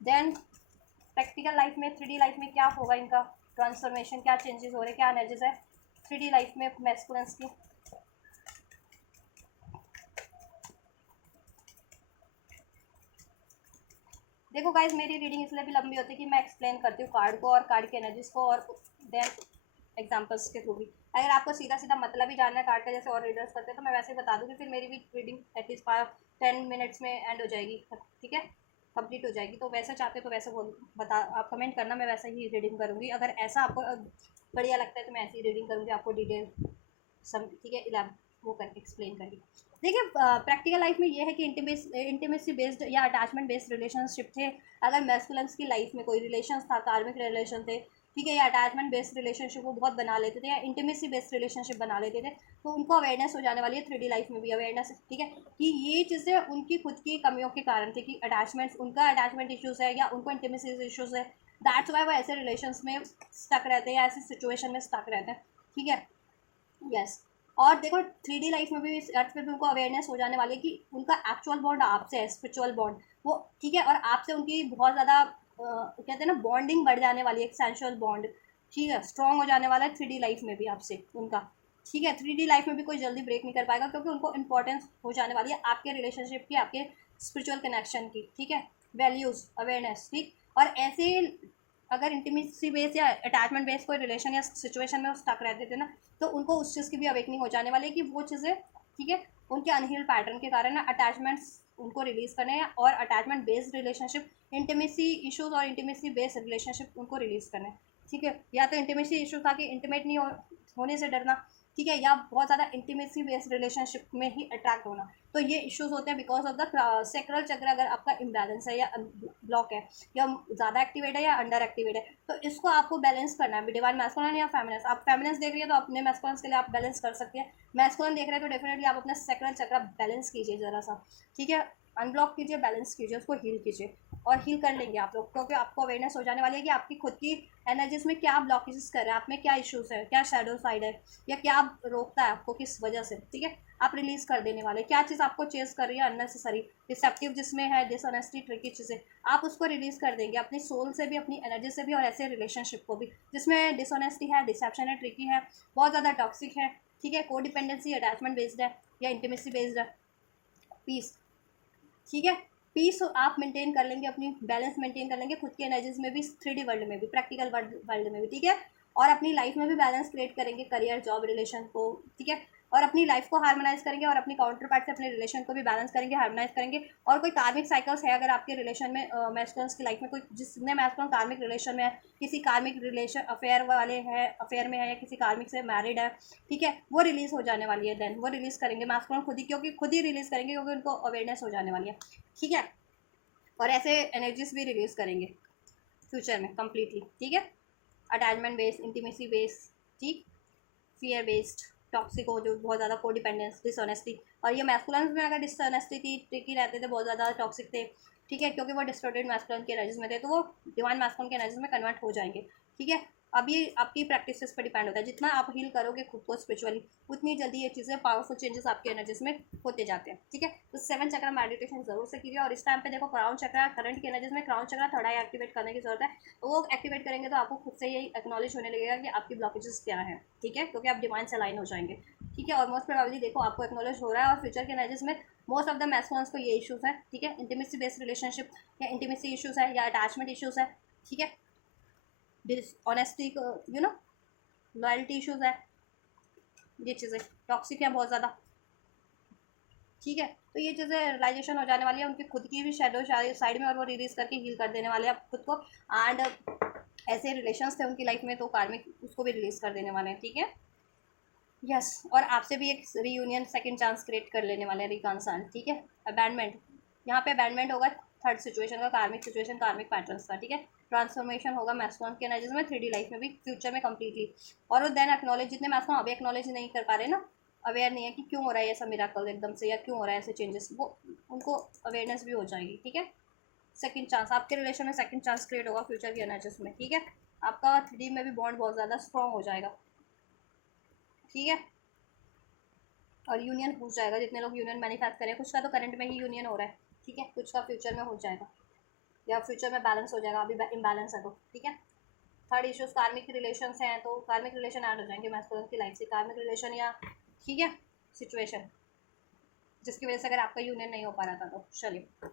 देन प्रैक्टिकल लाइफ में, 3D लाइफ में क्या होगा इनका ट्रांसफॉर्मेशन, क्या चेंजेस हो रहे हैं, क्या एनर्जीज है 3D लाइफ में मैस्कुलिन्स की। देखो गाइज, मेरी रीडिंग इसलिए भी लंबी होती है कि मैं एक्सप्लेन करती हूँ कार्ड को और कार्ड की एनर्जीज को, और देन एग्जाम्पल्स के थ्रू भी। अगर आपको सीधा सीधा मतलब ही जानना है कार्ड का, जैसे और रीडर्स करते हैं, तो मैं वैसे ही बता दूँगी, फिर मेरी भी रीडिंग एटलीस्ट 5-10 मिनट्स में एंड हो जाएगी। ठीक है, कंप्लीट हो जाएगी। तो वैसे चाहते हो तो वैसे बोल बता, आप कमेंट करना, मैं वैसे ही रीडिंग करूँगी। अगर ऐसा आपको बढ़िया लगता है तो मैं ऐसी ही रीडिंग करूँगी, आपको डिटेल सम, ठीक है, वो करके एक्सप्लेन करके। देखिए, प्रैक्टिकल लाइफ में ये है कि इंटीमेसी बेस्ड या अटैचमेंट बेस्ड रिलेशनशिप थे। अगर मैस्कुलिन्स की लाइफ में कोई रिलेशन था, कार्मिक रिलेशन थे, ठीक है, या अटैचमेंट बेस्ड रिलेशनशिप वो बहुत बना लेते थे, या इंटीमेसी बेस्ड रिलेशनशिप बना लेते थे, तो उनको अवेयरनेस हो जाने वाली है 3D लाइफ में भी अवेयरनेस। ठीक है, कि ये चीज़ें उनकी खुद की कमियों के कारण थे, कि अटैचमेंट्स, उनका अटैचमेंट इश्यूज़ है या उनको इंटीमेसी इश्यूज़ है, दैट्स वाई वो ऐसे रिलेशंस में स्टक रहते हैं या ऐसी सिचुएशन में स्टक रहते हैं। ठीक है, यस। और देखो, 3D लाइफ में भी, इस अर्थ पे भी उनको अवेयरनेस हो जाने वाली है कि उनका एक्चुअल बॉन्ड आपसे है, स्पिरिचुअल बॉन्ड वो। ठीक है, और आपसे उनकी बहुत ज़्यादा कहते हैं ना, बॉन्डिंग बढ़ जाने वाली है, एक सेंशुअल बॉन्ड। ठीक है, स्ट्रॉन्ग हो जाने वाला है 3D लाइफ में भी आपसे उनका। ठीक है, 3D लाइफ में भी कोई जल्दी ब्रेक नहीं कर पाएगा, क्योंकि उनको इंपॉर्टेंस हो जाने वाली है आपके रिलेशनशिप की, आपके स्पिरिचुअल कनेक्शन की। ठीक है, वैल्यूज़, अवेयरनेस। ठीक, और ऐसे अगर इंटीमेसी बेस या अटैचमेंट बेस कोई रिलेशन या सिचुएशन में वो स्टक रहते थे ना, तो उनको उस चीज़ की भी अवेकनिंग हो जाने वाली है कि वो चीज़ें, ठीक है, उनके अनहील्ड पैटर्न के कारण ना अटैचमेंट्स उनको रिलीज करने हैं, और attachment based relationship, intimacy issues और इंटीमेसी बेस्ड रिलेशनशिप उनको रिलीज करने हैं। ठीक है, या तो इंटीमेसी इशू था कि इंटीमेट नहीं होने से डरना, ठीक है, या बहुत ज़्यादा इंटीमेसी बेस्ड रिलेशनशिप में ही अट्रैक्ट होना। तो ये इश्यूज होते हैं बिकॉज ऑफ द सेक्रल चक्र अगर आपका इम्बैलेंस है या ब्लॉक है, या ज़्यादा एक्टिवेट है या अंडर एक्टिवेट है, तो इसको आपको बैलेंस करना है। डिवाइन मैस्कुलिन या फेमिनिन, आप फेमिनिन देख रही है तो अपने मैस्कुलिन के लिए आप बैलेंस कर सकते हैं, मैस्कुलिन देख रहे हैं तो डेफिनेटली आप अपना सेक्रल चक्र बैलेंस कीजिए ज़रा सा। ठीक है, अनब्लॉक कीजिए, बैलेंस कीजिए, उसको हील कीजिए, और हील कर लेंगे आप लोग, क्योंकि आपको अवेयरनेस हो जाने वाली है कि आपकी खुद की एनर्जीज में क्या ब्लॉकेजेस कर रहे हैं, आप में क्या इश्यूज है, क्या शेडो साइड है, या क्या रोकता है आपको, किस वजह से। ठीक है, आप रिलीज कर देने वाले, क्या चीज़ आपको चेस कर रही है अननेसेसरी, डिसेप्टिव जिसमें है, डिसऑनेस्टी, ट्रिकी चीज़ें, आप उसको रिलीज कर देंगे अपनी सोल से भी, अपनी एनर्जी से भी, और ऐसे रिलेशनशिप को भी जिसमें डिसऑनेस्टी है, डिसेप्शन है, ट्रिकी है, बहुत ज़्यादा टॉक्सिक है। ठीक है, कोडिपेंडेंसी, अटैचमेंट बेस्ड है या इंटीमेसी बेस्ड है। पीस, ठीक है, पीस आप मेंटेन कर लेंगे, अपनी बैलेंस मेंटेन कर लेंगे खुद की एनर्जीज में भी, 3D वर्ल्ड में भी, प्रैक्टिकल वर्ल्ड में भी। ठीक है, और अपनी लाइफ में भी बैलेंस क्रिएट करेंगे, करियर, जॉब, रिलेशन को। ठीक है, और अपनी लाइफ को हार्मोनाइज करेंगे, और अपनी काउंटर पार्ट से अपने रिलेशन को भी बैलेंस करेंगे, हार्मोनाइज करेंगे। और कोई कार्मिक साइकिल्स है अगर आपके रिलेशन में, मैस्कुलिन्स की लाइफ में कोई जिसने मैस्कुलिन कार्मिक रिलेशन में है, किसी कार्मिक रिलेशन अफेयर वाले हैं, अफेयर में है, या किसी कार्मिक से मैरिड है, ठीक है, वो रिलीज हो जाने वाली है। देन वो रिलीज करेंगे मैस्कुलिन खुद ही, क्योंकि खुद ही रिलीज करेंगे, क्योंकि उनको अवेयरनेस हो जाने वाली है। ठीक है, और ऐसे एनर्जीज भी रिलीज करेंगे फ्यूचर में कम्प्लीटली। ठीक है, अटैचमेंट बेस्ड, इंटीमेसी बेस्ड, ठीक, फियर बेस्ड, टॉक्सिक हो जो बहुत ज़्यादा, कोडिपेंडेंस, डिसऑनेस्टी। और ये मैस्कुलिन में अगर डिसऑनेस्टी थी, ट्रिकी रहते थे, बहुत ज़्यादा टॉक्सिक थे। ठीक है, क्योंकि वो डिस्टॉर्टेड मैस्कुलिन के एनर्जीज में थे, तो वो डिवाइन मैस्कुलिन के एनर्जीज में कन्वर्ट हो जाएंगे। ठीक है, अब ये आपकी प्रैक्टिस पर डिपेंड होता है, जितना आप हील करोगे खुद को स्पिरिचुअली, उतनी जल्दी ये चीज़ें, पावरफुल चेंजेस आपके एनर्जीज में होते जाते हैं। ठीक है, तो 7 चक्र मेडिटेशन जरूर से कीजिए। और इस टाइम पे देखो, क्राउन चक्र करंट की एनर्जीज में, क्राउन चक्र थोड़ा ही एक्टिवेट करने की जरूरत है। तो वो एक्टिवेट करेंगे तो आपको खुद से यही एक्नॉलेज होने लगेगा कि आपकी ब्लॉकेजेस क्या है। ठीक है, क्योंकि आप डिवाइन से अलाइन हो जाएंगे। ठीक है, और मोस्ट प्रोबेबली देखो आपको एक्नॉलेज हो रहा है, और फ्यूचर के एनर्जीज में मोस्ट ऑफ द मैस्कुलिन्स को ये इशूज़ है। ठीक है, इंटीमेसी बेस्ड रिलेशनशिप या इंटीमेसी इशूज़ है, या अटैचमेंट इशूज़ है। ठीक है, डिसऑनेस्टी, लॉयल्टी इशूज़ है, ये चीज़ें टॉक्सिक है बहुत ज़्यादा। ठीक है, तो ये चीज़ें रियलाइजेशन हो जाने वाली है उनकी खुद की भी शेडो साइड में, और वो रिलीज करके हील कर देने वाले हैं खुद को। एंड ऐसे रिलेशंस थे उनकी लाइफ में, तो कार्मिक उसको भी रिलीज कर देने वाले हैं। ठीक है, यस। और आपसे भी एक रीयूनियन, सेकंड चांस क्रिएट कर लेने वाले हैं, रिकॉन्साइल। ठीक है, अबैंडमेंट, यहाँ पे अबैंडमेंट होगा थर्ड सिचुएशन का कार्मिक सिचुएशन, कार्मिक पैटर्न्स का, ठीक है। ट्रांसफॉर्मेशन होगा मैस्कुलिन की एनर्जीज में 3D लाइफ में भी, फ्यूचर में कम्प्लीटली। और वो देन एक्नॉलेज, जितने मैस्कुलिन अभी एक्नॉलेज नहीं कर पा रहे ना, अवेयर नहीं है कि क्यों हो रहा है ऐसा मिराकल एकदम से, या क्यों हो रहा है ऐसे चेंजेस, वो उनको अवेयरनेस भी हो जाएगी, ठीक है। सेकंड चांस, आपके रिलेशन में सेकंड चांस क्रिएट होगा फ्यूचर की एनर्जीज में, ठीक है। आपका 3D में भी बॉन्ड बहुत ज़्यादा स्ट्रॉन्ग हो जाएगा, ठीक है। और यूनियन हो जाएगा, जितने लोग यूनियन मैनिफेस्ट करें, कुछ का तो करंट में ही यूनियन हो रहा है, ठीक है, कुछ का फ्यूचर में हो जाएगा, या फ्यूचर में बैलेंस हो जाएगा, अभी इम्बैलेंस है तो, ठीक है। थर्ड इश्यूज कार्मिक रिलेशन हैं, तो कार्मिक रिलेशन ऐड हो जाएंगे मैस्कुलिन की लाइफ से, कार्मिक रिलेशन या, ठीक है, सिचुएशन जिसकी वजह से अगर आपका यूनियन नहीं हो पा रहा था तो। चलिए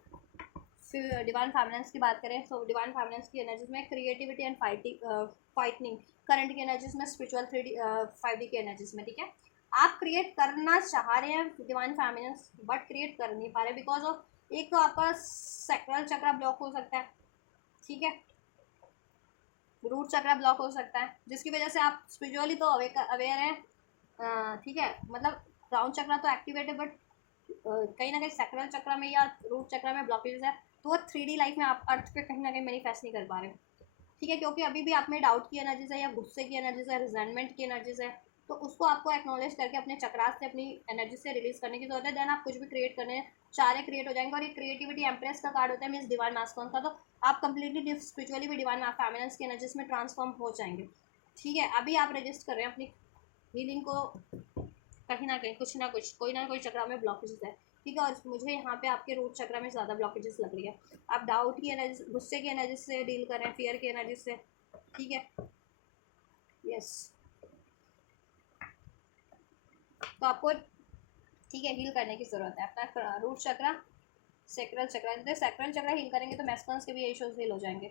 फिर डिवाइन फैमिनेंस की बात करें, तो डिवाइन फैमिनेंस की एनर्जीज में क्रिएटिविटी एंड फाइटिंग, करंट की एनर्जीज में, स्पिरिचुअल 5D की एनर्जीज में, ठीक है। आप क्रिएट करना चाह रहे हैं डिवाइन फैमिनेंस, बट क्रिएट कर नहीं पा रहे बिकॉज ऑफ, एक तो आपका सैक्रल चक्रा ब्लॉक हो सकता है, ठीक है, रूट चक्रा ब्लॉक हो सकता है, जिसकी वजह से आप स्पिरिचुअली तो अवेयर हैं, ठीक है, मतलब क्राउन चक्रा तो एक्टिवेट है, बट कहीं ना कहीं सैक्रल चक्रा में या रूट चक्रा में ब्लॉकेज है, तो वो 3D लाइफ में आप अर्थ पे कहीं ना कहीं मैनिफेस्ट नहीं कर पा रहे, ठीक है, क्योंकि अभी भी आप में डाउट की एनर्जीज है, या गुस्से की एनर्जीज है, रिजेंटमेंट की एनर्जीज है, तो उसको आपको एक्नॉलेज करके अपने चक्रास से, अपनी एनर्जी से रिलीज करने की जरूरत है, देन आप कुछ भी क्रिएट करने चारे क्रिएट हो जाएंगे। और ये क्रिएटिविटी एम्प्रेस का कार्ड होता है, मीन्स डिवाइन मास्कुलिन का, तो आप कंप्लीटली स्पिरिचुअली भी डिवाइन फैमिनेंस की एनर्जीज में ट्रांसफॉर्म हो जाएंगे, ठीक है। अभी आप रजिस्ट कर रहे हैं अपनी हीलिंग को, कहीं ना कहीं कुछ ना कुछ, कोई ना कोई चक्रा में ब्लॉकेजेस है, ठीक है। और मुझे यहाँ पे आपके रूट चक्रा में ज़्यादा ब्लॉकेजेस लग रही है, आप डाउट की एनर्जी, गुस्से की एनर्जी से डील कर रहे हैं, फियर की एनर्जी से, ठीक है, यस। तो आपको, ठीक है, हील करने की ज़रूरत है अपना रूट चक्रा, सैक्रल चक्रा, जैसे सैक्रल चक्रा हील करेंगे तो मैस्कुलिन्स के भी इश्यूज हील हो जाएंगे,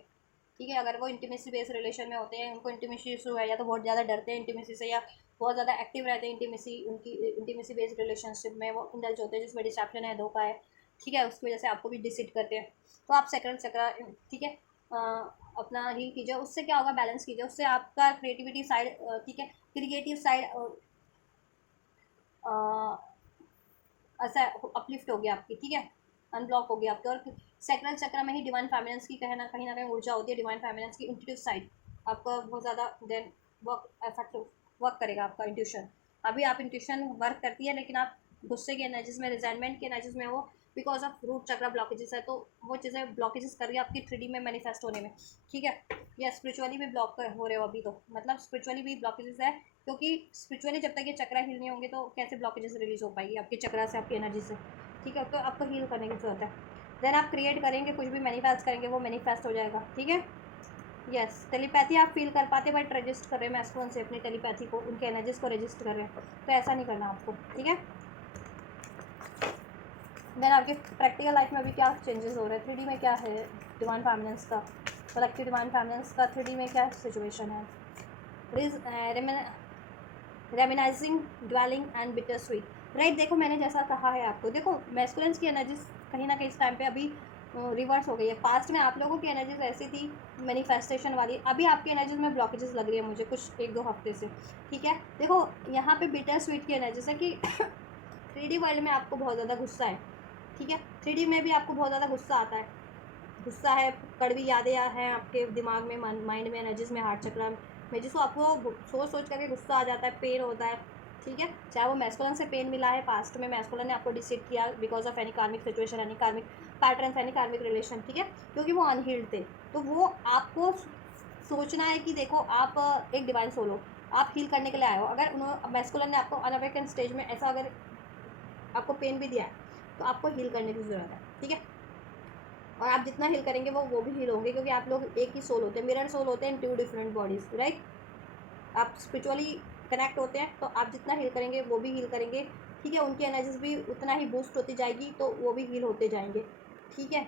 ठीक है। अगर वो इंटीमेसी बेस्ड रिलेशन में होते हैं, उनको इंटीमेसी इशू है, या तो बहुत ज़्यादा डरते हैं इंटीमेसी से, या बहुत ज़्यादा एक्टिव रहते हैं इंटीमेसी, उनकी इंटीमेसी बेस्ड रिलेशनशिप में वो इंडल्ज होते हैं, जिसमें डिस्ट्रैक्शन है, धोखा है, ठीक है, उसकी वजह से आपको भी डिसिट करते हैं, तो आप सैक्रल चक्रा, ठीक है, अपना हील कीजिए, उससे क्या होगा, बैलेंस कीजिए, उससे आपका क्रिएटिविटी साइड, ठीक है, क्रिएटिव साइड ऐसा अपलिफ्ट हो गया आपकी, ठीक है, अनब्लॉक हो गया आपके। और सैक्रल चक्र में ही डिवाइन फैमिनेंस की कहीं ना कहीं ऊर्जा होती है, डिवाइन फैमिनेंस की इंट्यूटिव साइड आपका बहुत ज़्यादा देन वर्क इफेक्टिव वर्क करेगा आपका इंट्यूशन। अभी आप इंट्यूशन वर्क करती है, लेकिन आप गुस्से की एनर्जीज में, रिजेंटमेंट की एनर्जीज में हो, बिकॉज ऑफ रूट चक्र ब्लॉकेजेस है, तो वो चीज़ें ब्लॉकेजेस कर रही है आपकी 3D में मैनिफेस्ट होने में, ठीक है। या स्पिरिचुअली भी ब्लॉक हो रहे हो अभी, तो मतलब स्पिरिचुअली भी ब्लॉकेजेस है, क्योंकि स्पिरिचुअली जब तक ये चक्रा हील नहीं होंगे तो कैसे ब्लॉकेजेस रिलीज हो पाएगी आपके चक्रा से, आपकी एनर्जी से, ठीक है। तो आपको हील करने की जरूरत है, देन आप क्रिएट करेंगे, कुछ भी मैनिफेस्ट करेंगे वो मैनिफेस्ट हो जाएगा, ठीक है, यस। टेलीपैथी आप फील कर पाते, बट रजिस्ट कर रहे हैं मैस्कुलिन से अपनी टेलीपैथी को, उनके एनर्जीज को रजिस्ट कर रहे हैं, तो ऐसा नहीं करना आपको, ठीक है। देन आपके प्रैक्टिकल लाइफ में अभी क्या चेंजेस हो रहे हैं, 3D में क्या है डिवाइन फैमिनेंस का, कलेक्टिव डिवाइन फैमिनेंस का 3D में क्या सिचुएशन है, reminiscing, dwelling and bitter sweet, right. देखो मैंने जैसा कहा है आपको, देखो मैस्कुलिन्स की एनर्जीज कहीं ना कहीं इस टाइम पे अभी रिवर्स हो गई है। पास्ट में आप लोगों की एनर्जीज ऐसी थी मैनिफेस्टेशन वाली, अभी आपकी एनर्जीज में ब्लॉकेजेस लग रही है मुझे कुछ 1-2 हफ्ते से, ठीक है। देखो यहाँ पे बिटर स्वीट की एनर्जीज है कि 3D वर्ल्ड में आपको बहुत ज़्यादा गुस्सा है, ठीक है, 3D में भी आपको बहुत ज़्यादा गुस्सा आता है, गुस्सा है, कड़वी यादें हैं आपके दिमाग में, माइंड में, एनर्जीज में, हार्ट चक्र में, जिसको आपको सोच सोच करके गुस्सा आ जाता है, पेन होता है, ठीक है। चाहे वो मैस्कुलिन से पेन मिला है पास्ट में, मैस्कुलिन ने आपको डिसीड किया बिकॉज ऑफ एनी कार्मिक सिचुएशन, एनी कार्मिक पैटर्न, एनी कार्मिक रिलेशन, ठीक है, क्योंकि वो अनहील्ड थे, तो वो आपको सोचना है कि देखो आप एक डिवाइन सोल हो, आप हील करने के लिए आए हो। अगर उन्होंने मैस्कुलिन ने आपको अनअवेकन स्टेज में ऐसा अगर आपको पेन भी दिया है, तो आपको हील करने की ज़रूरत है, ठीक है। और आप जितना हील करेंगे वो भी हील होंगे, क्योंकि आप लोग एक ही सोल होते हैं, मिरर सोल होते हैं इन 2 डिफरेंट बॉडीज, राइट। आप स्पिरिचुअली कनेक्ट होते हैं, तो आप जितना हील करेंगे वो भी हील करेंगे, ठीक है। उनकी एनर्जीज भी उतना ही बूस्ट होती जाएगी, तो वो भी हील होते जाएंगे, ठीक है।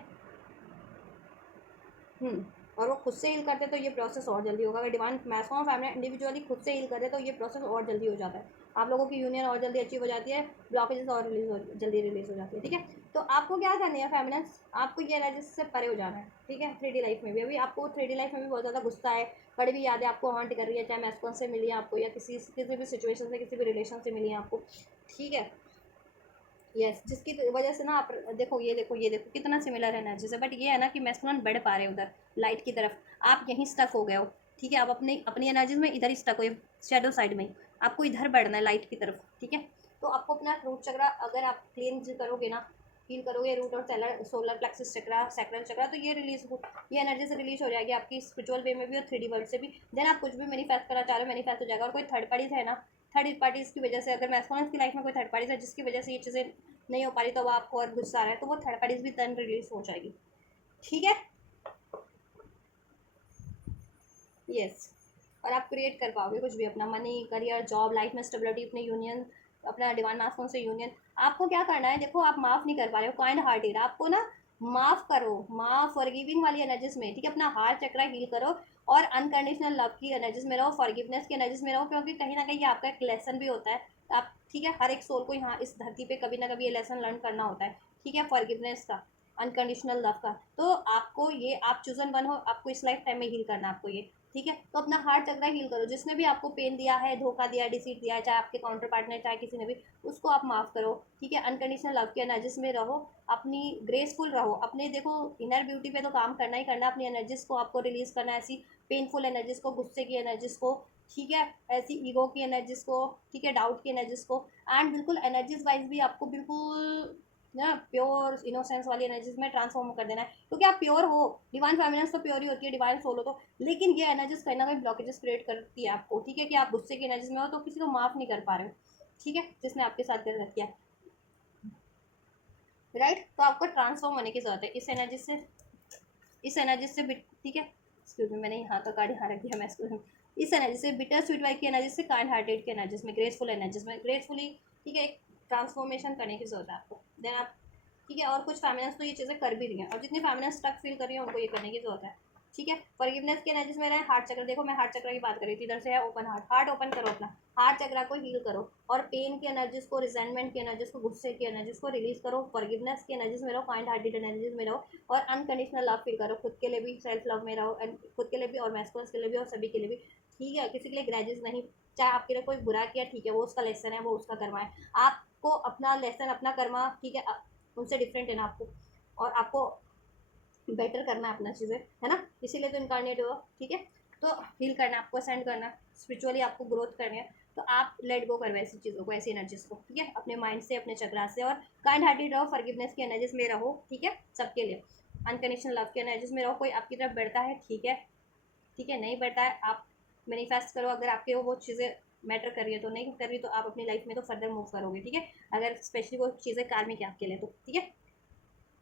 और वो खुद से हील करते तो ये प्रोसेस और जल्दी होगा। अगर डिवाइन मैस्कुलिन फैमिली इंडिविजुअली खुद से हील करे तो ये प्रोसेस और जल्दी हो जाता है, आप लोगों की यूनियन और जल्दी अचीव हो जाती है, ब्लॉकेजेस और जल्दी रिलीज हो जाती है, ठीक है। तो आपको क्या करनी है फेमिनेंस, आपको ये एनर्जी से परे हो जाना है, ठीक है। 3D लाइफ में भी अभी आपको 3D लाइफ में भी बहुत ज़्यादा गुस्सा है, कड़वी यादें आपको हॉन्ट कर रही है, चाहे मैस्कुलिन से मिली है आपको, या किसी भी सिचुएशन से, किसी भी रिलेशन से मिली है आपको, ठीक है। यस, जिसकी वजह से ना आप देखो, ये देखो कितना सिमिलर एनर्जी है, बट ये है ना कि मैस्कुलिन बढ़ पा रहे हैं उधर लाइट की तरफ, आप यहीं स्टक हो गए हो। ठीक है, आप अपनी अपनी एनर्जीज में इधर ही स्टक हो, शेडो साइड में ही, आपको इधर बढ़ना है लाइट की तरफ। ठीक है, तो आपको अपना रूट चक्रा अगर आप क्लीन करोगे ना, फील करोगे रूट और सोलर प्लेक्सस चक्रा, सैक्रल चक्रा, तो ये रिलीज हो, ये एनर्जी से रिलीज हो जाएगी आपकी स्पिरिचुअल वे में भी और 3D वर्ल्ड से भी। देन आप कुछ भी मैनिफेस्ट करना चाह रहे हो मैनिफेस्ट हो जाएगा। और कोई थर्ड पार्टीज है ना, थर्ड पार्टीज की वजह से, अगर मैस्कुलिन की लाइफ में कोई थर्ड पार्टीज है जिसकी वजह से ये चीज़ें नहीं हो पा रही, तो वो आपको और गुस्सा आ रहा है, तो वो थर्ड पार्टीज भी तन रिलीज हो जाएगी। ठीक है, यस। और आप क्रिएट कर पाओगे कुछ भी, अपना मनी, करियर, जॉब, लाइफ में स्टेबिलिटी, अपने यूनियन, अपना डिवाइन मास्टरों से यूनियन। आपको क्या करना है, देखो आप माफ़ नहीं कर पा रहे हो, काइंड हार्टेड, आपको ना माफ़ करो, माफ फॉरगिविंग वाली एनर्जीज में। ठीक है, अपना हार्ट चक्रा हील करो और अनकंडीशनल लव की एनर्जीज में रहो, फॉरगिवनेस की एनर्जीज में रहो, क्योंकि कहीं ना कहीं ये आपका एक लेसन भी होता है। आप, ठीक है, हर एक सोल को यहाँ इस धरती पे कभी ना कभी ये लेसन लर्न करना होता है। ठीक है, फॉरगिवनेस का, अनकंडीशनल लव का। तो आपको ये, आप चूजन वन हो, आपको इस लाइफ टाइम में हील करना है आपको ये। ठीक है, तो अपना हार्ट चक्रा हील करो, जिसने भी आपको पेन दिया है, धोखा दिया है, डिसीट दिया है, चाहे आपके काउंटर पार्टनर, चाहे किसी ने भी, उसको आप माफ़ करो। ठीक है, अनकंडीशनल लव के एनर्जीज में रहो, अपनी ग्रेसफुल रहो, अपने देखो इनर ब्यूटी पे तो काम करना ही करना, अपनी एनर्जीज को आपको रिलीज करना है, ऐसी पेनफुल एनर्जीज को, गुस्से की एनर्जीज को। ठीक है, ऐसी ईगो की एनर्जीज को, ठीक है, डाउट की एनर्जीज को। एंड बिल्कुल एनर्जीज वाइज भी आपको बिल्कुल ना प्योर इनोसेंस वाली एनर्जीज में ट्रांसफॉर्म कर देना है, क्योंकि आप प्योर हो। डिवाइन फेमिनिन्स तो प्योर ही होती है, डिवाइन सोल हो तो। लेकिन ये एनर्जीज कहीं ना कहीं ब्लॉकेजेस क्रिएट करती है आपको। ठीक है, कि आप गुस्से की एनर्जीज में हो तो किसी को माफ़ नहीं कर पा रहे हो। ठीक है, जिसने आपके साथ गलत किया, राइट, तो आपको ट्रांसफॉर्म होने की जरूरत है इस एनर्जी से, इस एनर्जी से ठीक है, एक्सक्यूज मी, मैंने यहाँ का कार्ड यहाँ रख दिया, मैं इसको, इस एनर्जी से, बिटर स्वीट वाइफ की एनर्जी से, काइंड हार्टेड की एनर्जीज में, ग्रेसफुल एनर्जीज में, ग्रेसफुली, ठीक है, एक ट्रांसफॉर्मेशन करने की जरूरत है आपको। देन आप, ठीक है, और कुछ फैमिलीज तो ये चीज़ें कर भी रही हैं, और जितनी फैमिलीज स्टक फील कर रही हैं उनको ये करने की जरूरत है। ठीक है, फॉरगिवनेस की एनर्जीज में रहे, हार्ट चक्र, देखो मैं हार्ट चक्र की बात कर रही थी, इधर से है ओपन हार्ट, हार्ट ओपन करो अपना, हार्ट चक्र को हील करो, और पेन की एनर्जीज को, रिजेंटमेंट की एनर्जीज को, गुस्से की एनर्जीज को रिलीज करो, फॉरगिवनेस की एनर्जीज में रहो, काइंड हार्टेड एनर्जीज में रहो, और अनकंडीशनल लव फील करो, खुद के लिए भी सेल्फ लव में रहो, एंड खुद के लिए भी और मैस्कुलिन्स के लिए भी और सभी के लिए भी। ठीक है, किसी के लिए ग्रैजेस नहीं, चाहे आपके लिए कोई बुरा किया, ठीक है, वो उसका लेसन है, वो उसका कर्मा है, आपको अपना लेसन, अपना कर्मा, ठीक है, उनसे डिफरेंट है ना आपको, और आपको बेटर करना है अपना चीज़ें, है ना, इसीलिए तो इनकारनेट हुआ। ठीक है, तो हील करना है आपको, असेंड करना है स्पिरिचुअली, आपको ग्रोथ करनी है, तो आप लेट गो करो ऐसी चीज़ों को, ऐसी एनर्जीज को। ठीक है, अपने माइंड से, अपने चक्रा से, और काइंड हार्टेड रहो, फॉरगिवनेस की एनर्जीज में रहो। ठीक है, सबके लिए अनकंडीशनल लव की एनर्जीज में रहो, कोई आपकी तरफ बढ़ता है, ठीक है, ठीक है, नहीं बढ़ता है, आप मैनिफेस्ट करो, अगर आपके वो चीज़ें मैटर कर रही है, तो नहीं कर रही तो आप अपनी लाइफ में तो फर्दर मूव करोगे। ठीक है, अगर स्पेशली वो चीज़ें कार्मिक है आपके लिए तो। ठीक है,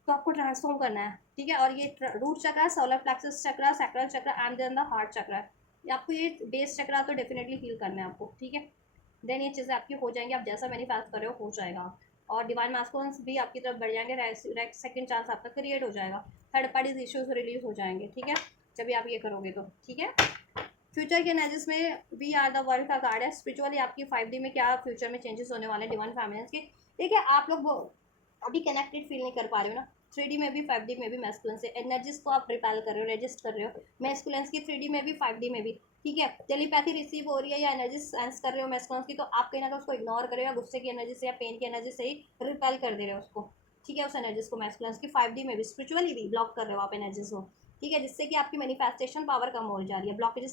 तो आपको ट्रांसफॉर्म करना है। ठीक है, और ये रूट चक्र, सोलर प्लेक्सस चक्र, सैक्रल चक्र एंड देन द हार्ट चक्र, आपको ये बेस चक्र तो डेफिनेटली हील करना है आपको। ठीक है, देन ये चीज़ें आपकी हो जाएंगी, आप जैसा मैनिफेस्ट कर रहे हो जाएगा, और डिवाइन मास्कुलिन्स भी आपकी तरफ बढ़ जाएंगे, सेकंड चांस आपका क्रिएट हो जाएगा, थर्ड पार्टीज इश्यूज रिलीज हो जाएंगे। ठीक है, जब भी आप ये करोगे तो। ठीक है, फ्यूचर के एनर्जीज में वी आर द वर्ल्ड का कार्ड है, स्पिरिचुअली आपकी 5D में क्या फ्यूचर में चेंजेस होने वाले हैं डिवाइन फैमिलीज के। ठीक है, आप लोग अभी कनेक्टेड फील नहीं कर पा रहे हो ना, 3D में भी 5D में भी मैस्कुलिन से एनर्जीज को आप रिपेल कर रहे हो, रजिस्ट कर रहे हो, मैस्कुलिन्स की 3D में भी 5D में भी। ठीक है, टेलीपैथी रिसीव हो रही है या एनर्जी सेंस कर रहे हो मैस्कुलिन्स की, तो आप कहीं ना कहीं उसको इग्नोर कर रहे हो, या गुस्से की एनर्जी से या पेन की एनर्जी से ही रिपेल कर दे रहे हो उसको। ठीक है, उस एनर्जीज को मैस्कुलिन्स की 5D में भी स्पिरिचुअली भी ब्लॉक कर रहे हो आप एनर्जीज को। ठीक है, जिससे कि आपकी मैनिफेस्टेशन पावर कम हो जा रही है, ब्लॉकेजेस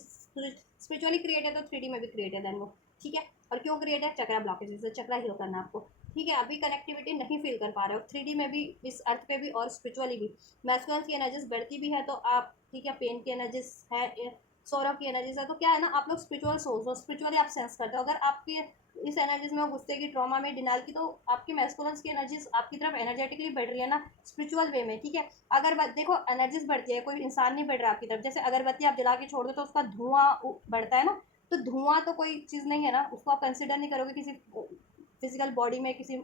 स्पिरिचुअली क्रिएट है तो 3D में भी क्रिएट है देन वो। ठीक है, और क्यों क्रिएट है, चक्रा ब्लॉकेजेस, चक्रा हील करना आपको। ठीक है, अभी कनेक्टिविटी नहीं फील कर पा रहे हो 3D में भी, इस अर्थ पे भी और स्पिरिचुअली भी। मैस्कुलिन्स की एनर्जीज बढ़ती भी है तो आप, ठीक है, पेन की एनर्जीज है, सौरव की एनर्जीज है, तो क्या है ना, आप लोग स्पिरिचुअल सोल्स हो, स्पिरिचुअली आप सेंस करते हो। अगर आपकी इस एनर्जीज में गुस्से की, ट्रॉमा में, डिनाल की, तो आपकी मैस्कुलिन्स की एनर्जीज आपकी तरफ एनर्जेटिकली बढ़ रही है ना, स्पिरिचुअल वे में। ठीक है, अगर देखो एनर्जीज बढ़ती है, कोई इंसान नहीं बढ़ रहा आपकी तरफ, जैसे अगरबत्ती आप जला के छोड़ दो तो उसका धुआं बढ़ता है ना, तो धुआं तो कोई चीज़ नहीं है ना, उसको आप कंसिडर नहीं करोगे किसी फिजिकल बॉडी में, किसी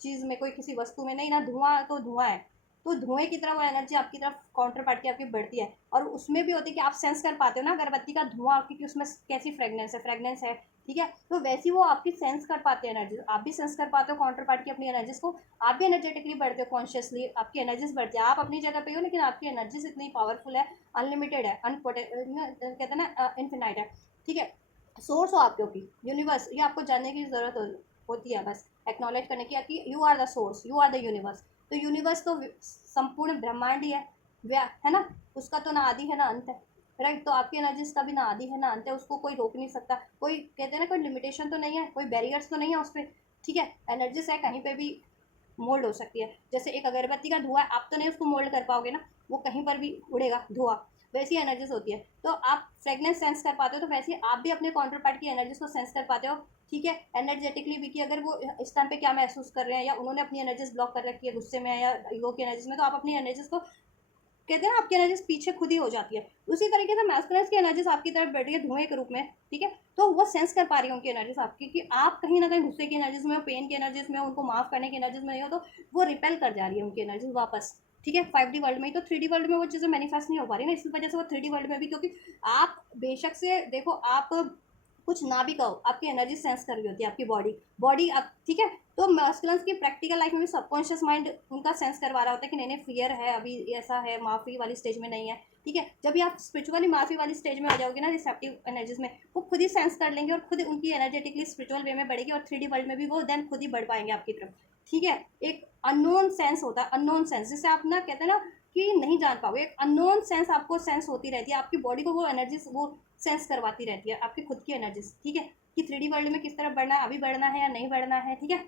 चीज़ में, कोई किसी वस्तु में नहीं ना, धुआं तो धुआं है। तो धुएं की तरह वो एनर्जी आपकी तरफ काउंटर पार्ट की आपकी बढ़ती है, और उसमें भी होती है कि आप सेंस कर पाते हो ना अगरबत्ती का धुआं, क्योंकि उसमें कैसी फ्रेगनेंस है। ठीक है, तो वैसी वो आपकी सेंस कर पाते हैं एनर्जी, आप भी सेंस कर पाते हो काउंटर पार्ट की अपनी एनर्जीज को, आप भी एनर्जेटिकली बढ़ते हो, कॉन्शियसली आपकी एनर्जीज बढ़ती है, आप अपनी जगह पे हो, लेकिन आपकी एनर्जीज इतनी पावरफुल है, अनलिमिटेड है, कहते हैं ना इन्फिनाइट है। ठीक है, सोर्स हो आप, क्योंकि यूनिवर्स, ये आपको जानने की ज़रूरत होती है बस। एक्नॉलेज करने की कि you are the source, you are the universe. तो यूनिवर्स तो संपूर्ण ब्रह्मांड ही है ना, उसका तो ना आदि है ना अंत है, राइट। तो आपकी एनर्जीज का भी ना आदि है ना अंत है, उसको कोई रोक नहीं सकता, कोई कहते हैं ना कोई लिमिटेशन तो नहीं है, कोई बैरियर्स तो नहीं है उस पर, ठीक है। एनर्जीज है कहीं पे भी मोल्ड हो सकती है। जैसे एक अगरबत्ती का धुआं, आप तो नहीं उसको मोल्ड कर पाओगे ना, वो कहीं पर भी उड़ेगा धुआं, वैसी एनर्जीज होती है। तो आप फ्रेगनेंस सेंस कर पाते हो, तो वैसे ही आप भी अपने काउंटर पार्ट की एनर्जीज को सेंस कर पाते हो, ठीक है। एनर्जेटिकली भी कि अगर वो इस टाइम पे क्या महसूस कर रहे हैं, या उन्होंने अपनी एनर्जीज ब्लॉक कर रखी है गुस्से में या ईगो की एनर्जीज में, तो आप अपनी एनर्जीज को कहते हैं ना, आपकी एनर्जीज पीछे खुद ही हो जाती है। उसी तरीके से मैस्कुलिन्स की एनर्जीज आपकी तरफ बैठ रही है धुएं के रूप में, ठीक है। तो वो सेंस कर पा रही है उनकी एनर्जीज आपकी, कि आप कहीं ना कहीं गुस्से की एनर्जीज में हो, पेन की एनर्जीज में हो, उनको माफ करने की एनर्जीज में नहीं हो, तो वो रिपेल कर जा रही है उनकी एनर्जीज वापस, ठीक है। 5D वर्ल्ड में ही, तो 3D वर्ल्ड में वो चीज़ें मैनिफेस्ट नहीं हो पा रही ना, इसी वजह से वो 3D वर्ल्ड में भी, क्योंकि आप बेशक से देखो, आप कुछ ना भी कहो, आपकी एनर्जी सेंस कर रही होती है, आपकी बॉडी बॉडी आप, ठीक है। तो मैस्कुलिन्स की प्रैक्टिकल लाइफ में भी सबकॉन्शियस माइंड उनका सेंस करवा रहा होता है कि नहीं नहीं फियर है, अभी ऐसा है, माफ़ी वाली स्टेज में नहीं है, ठीक है। जब भी आप स्पिरिचुअली माफ़ी वाली स्टेज में आ जाओगे ना, रिसेप्टिव एनर्जीज में, वो खुद ही सेंस कर लेंगे और खुद उनकी एनर्जेटिकली स्पिरिचुअल वे में बढ़ेगी, और 3D वर्ल्ड में भी वो देन खुद ही बढ़ पाएंगे आपकी तरफ, ठीक है। एक अननोन सेंस होता है, अननोन सेंस, जिसे आप ना कहते हैं ना कि नहीं जान पाओगे, एक अननोन सेंस आपको सेंस होती रहती है, आपकी बॉडी को वो एनर्जी वो सेंस करवाती रहती है, आपकी खुद की एनर्जीज, ठीक है, कि 3D वर्ल्ड में किस तरफ बढ़ना है, अभी बढ़ना है या नहीं बढ़ना है, ठीक है।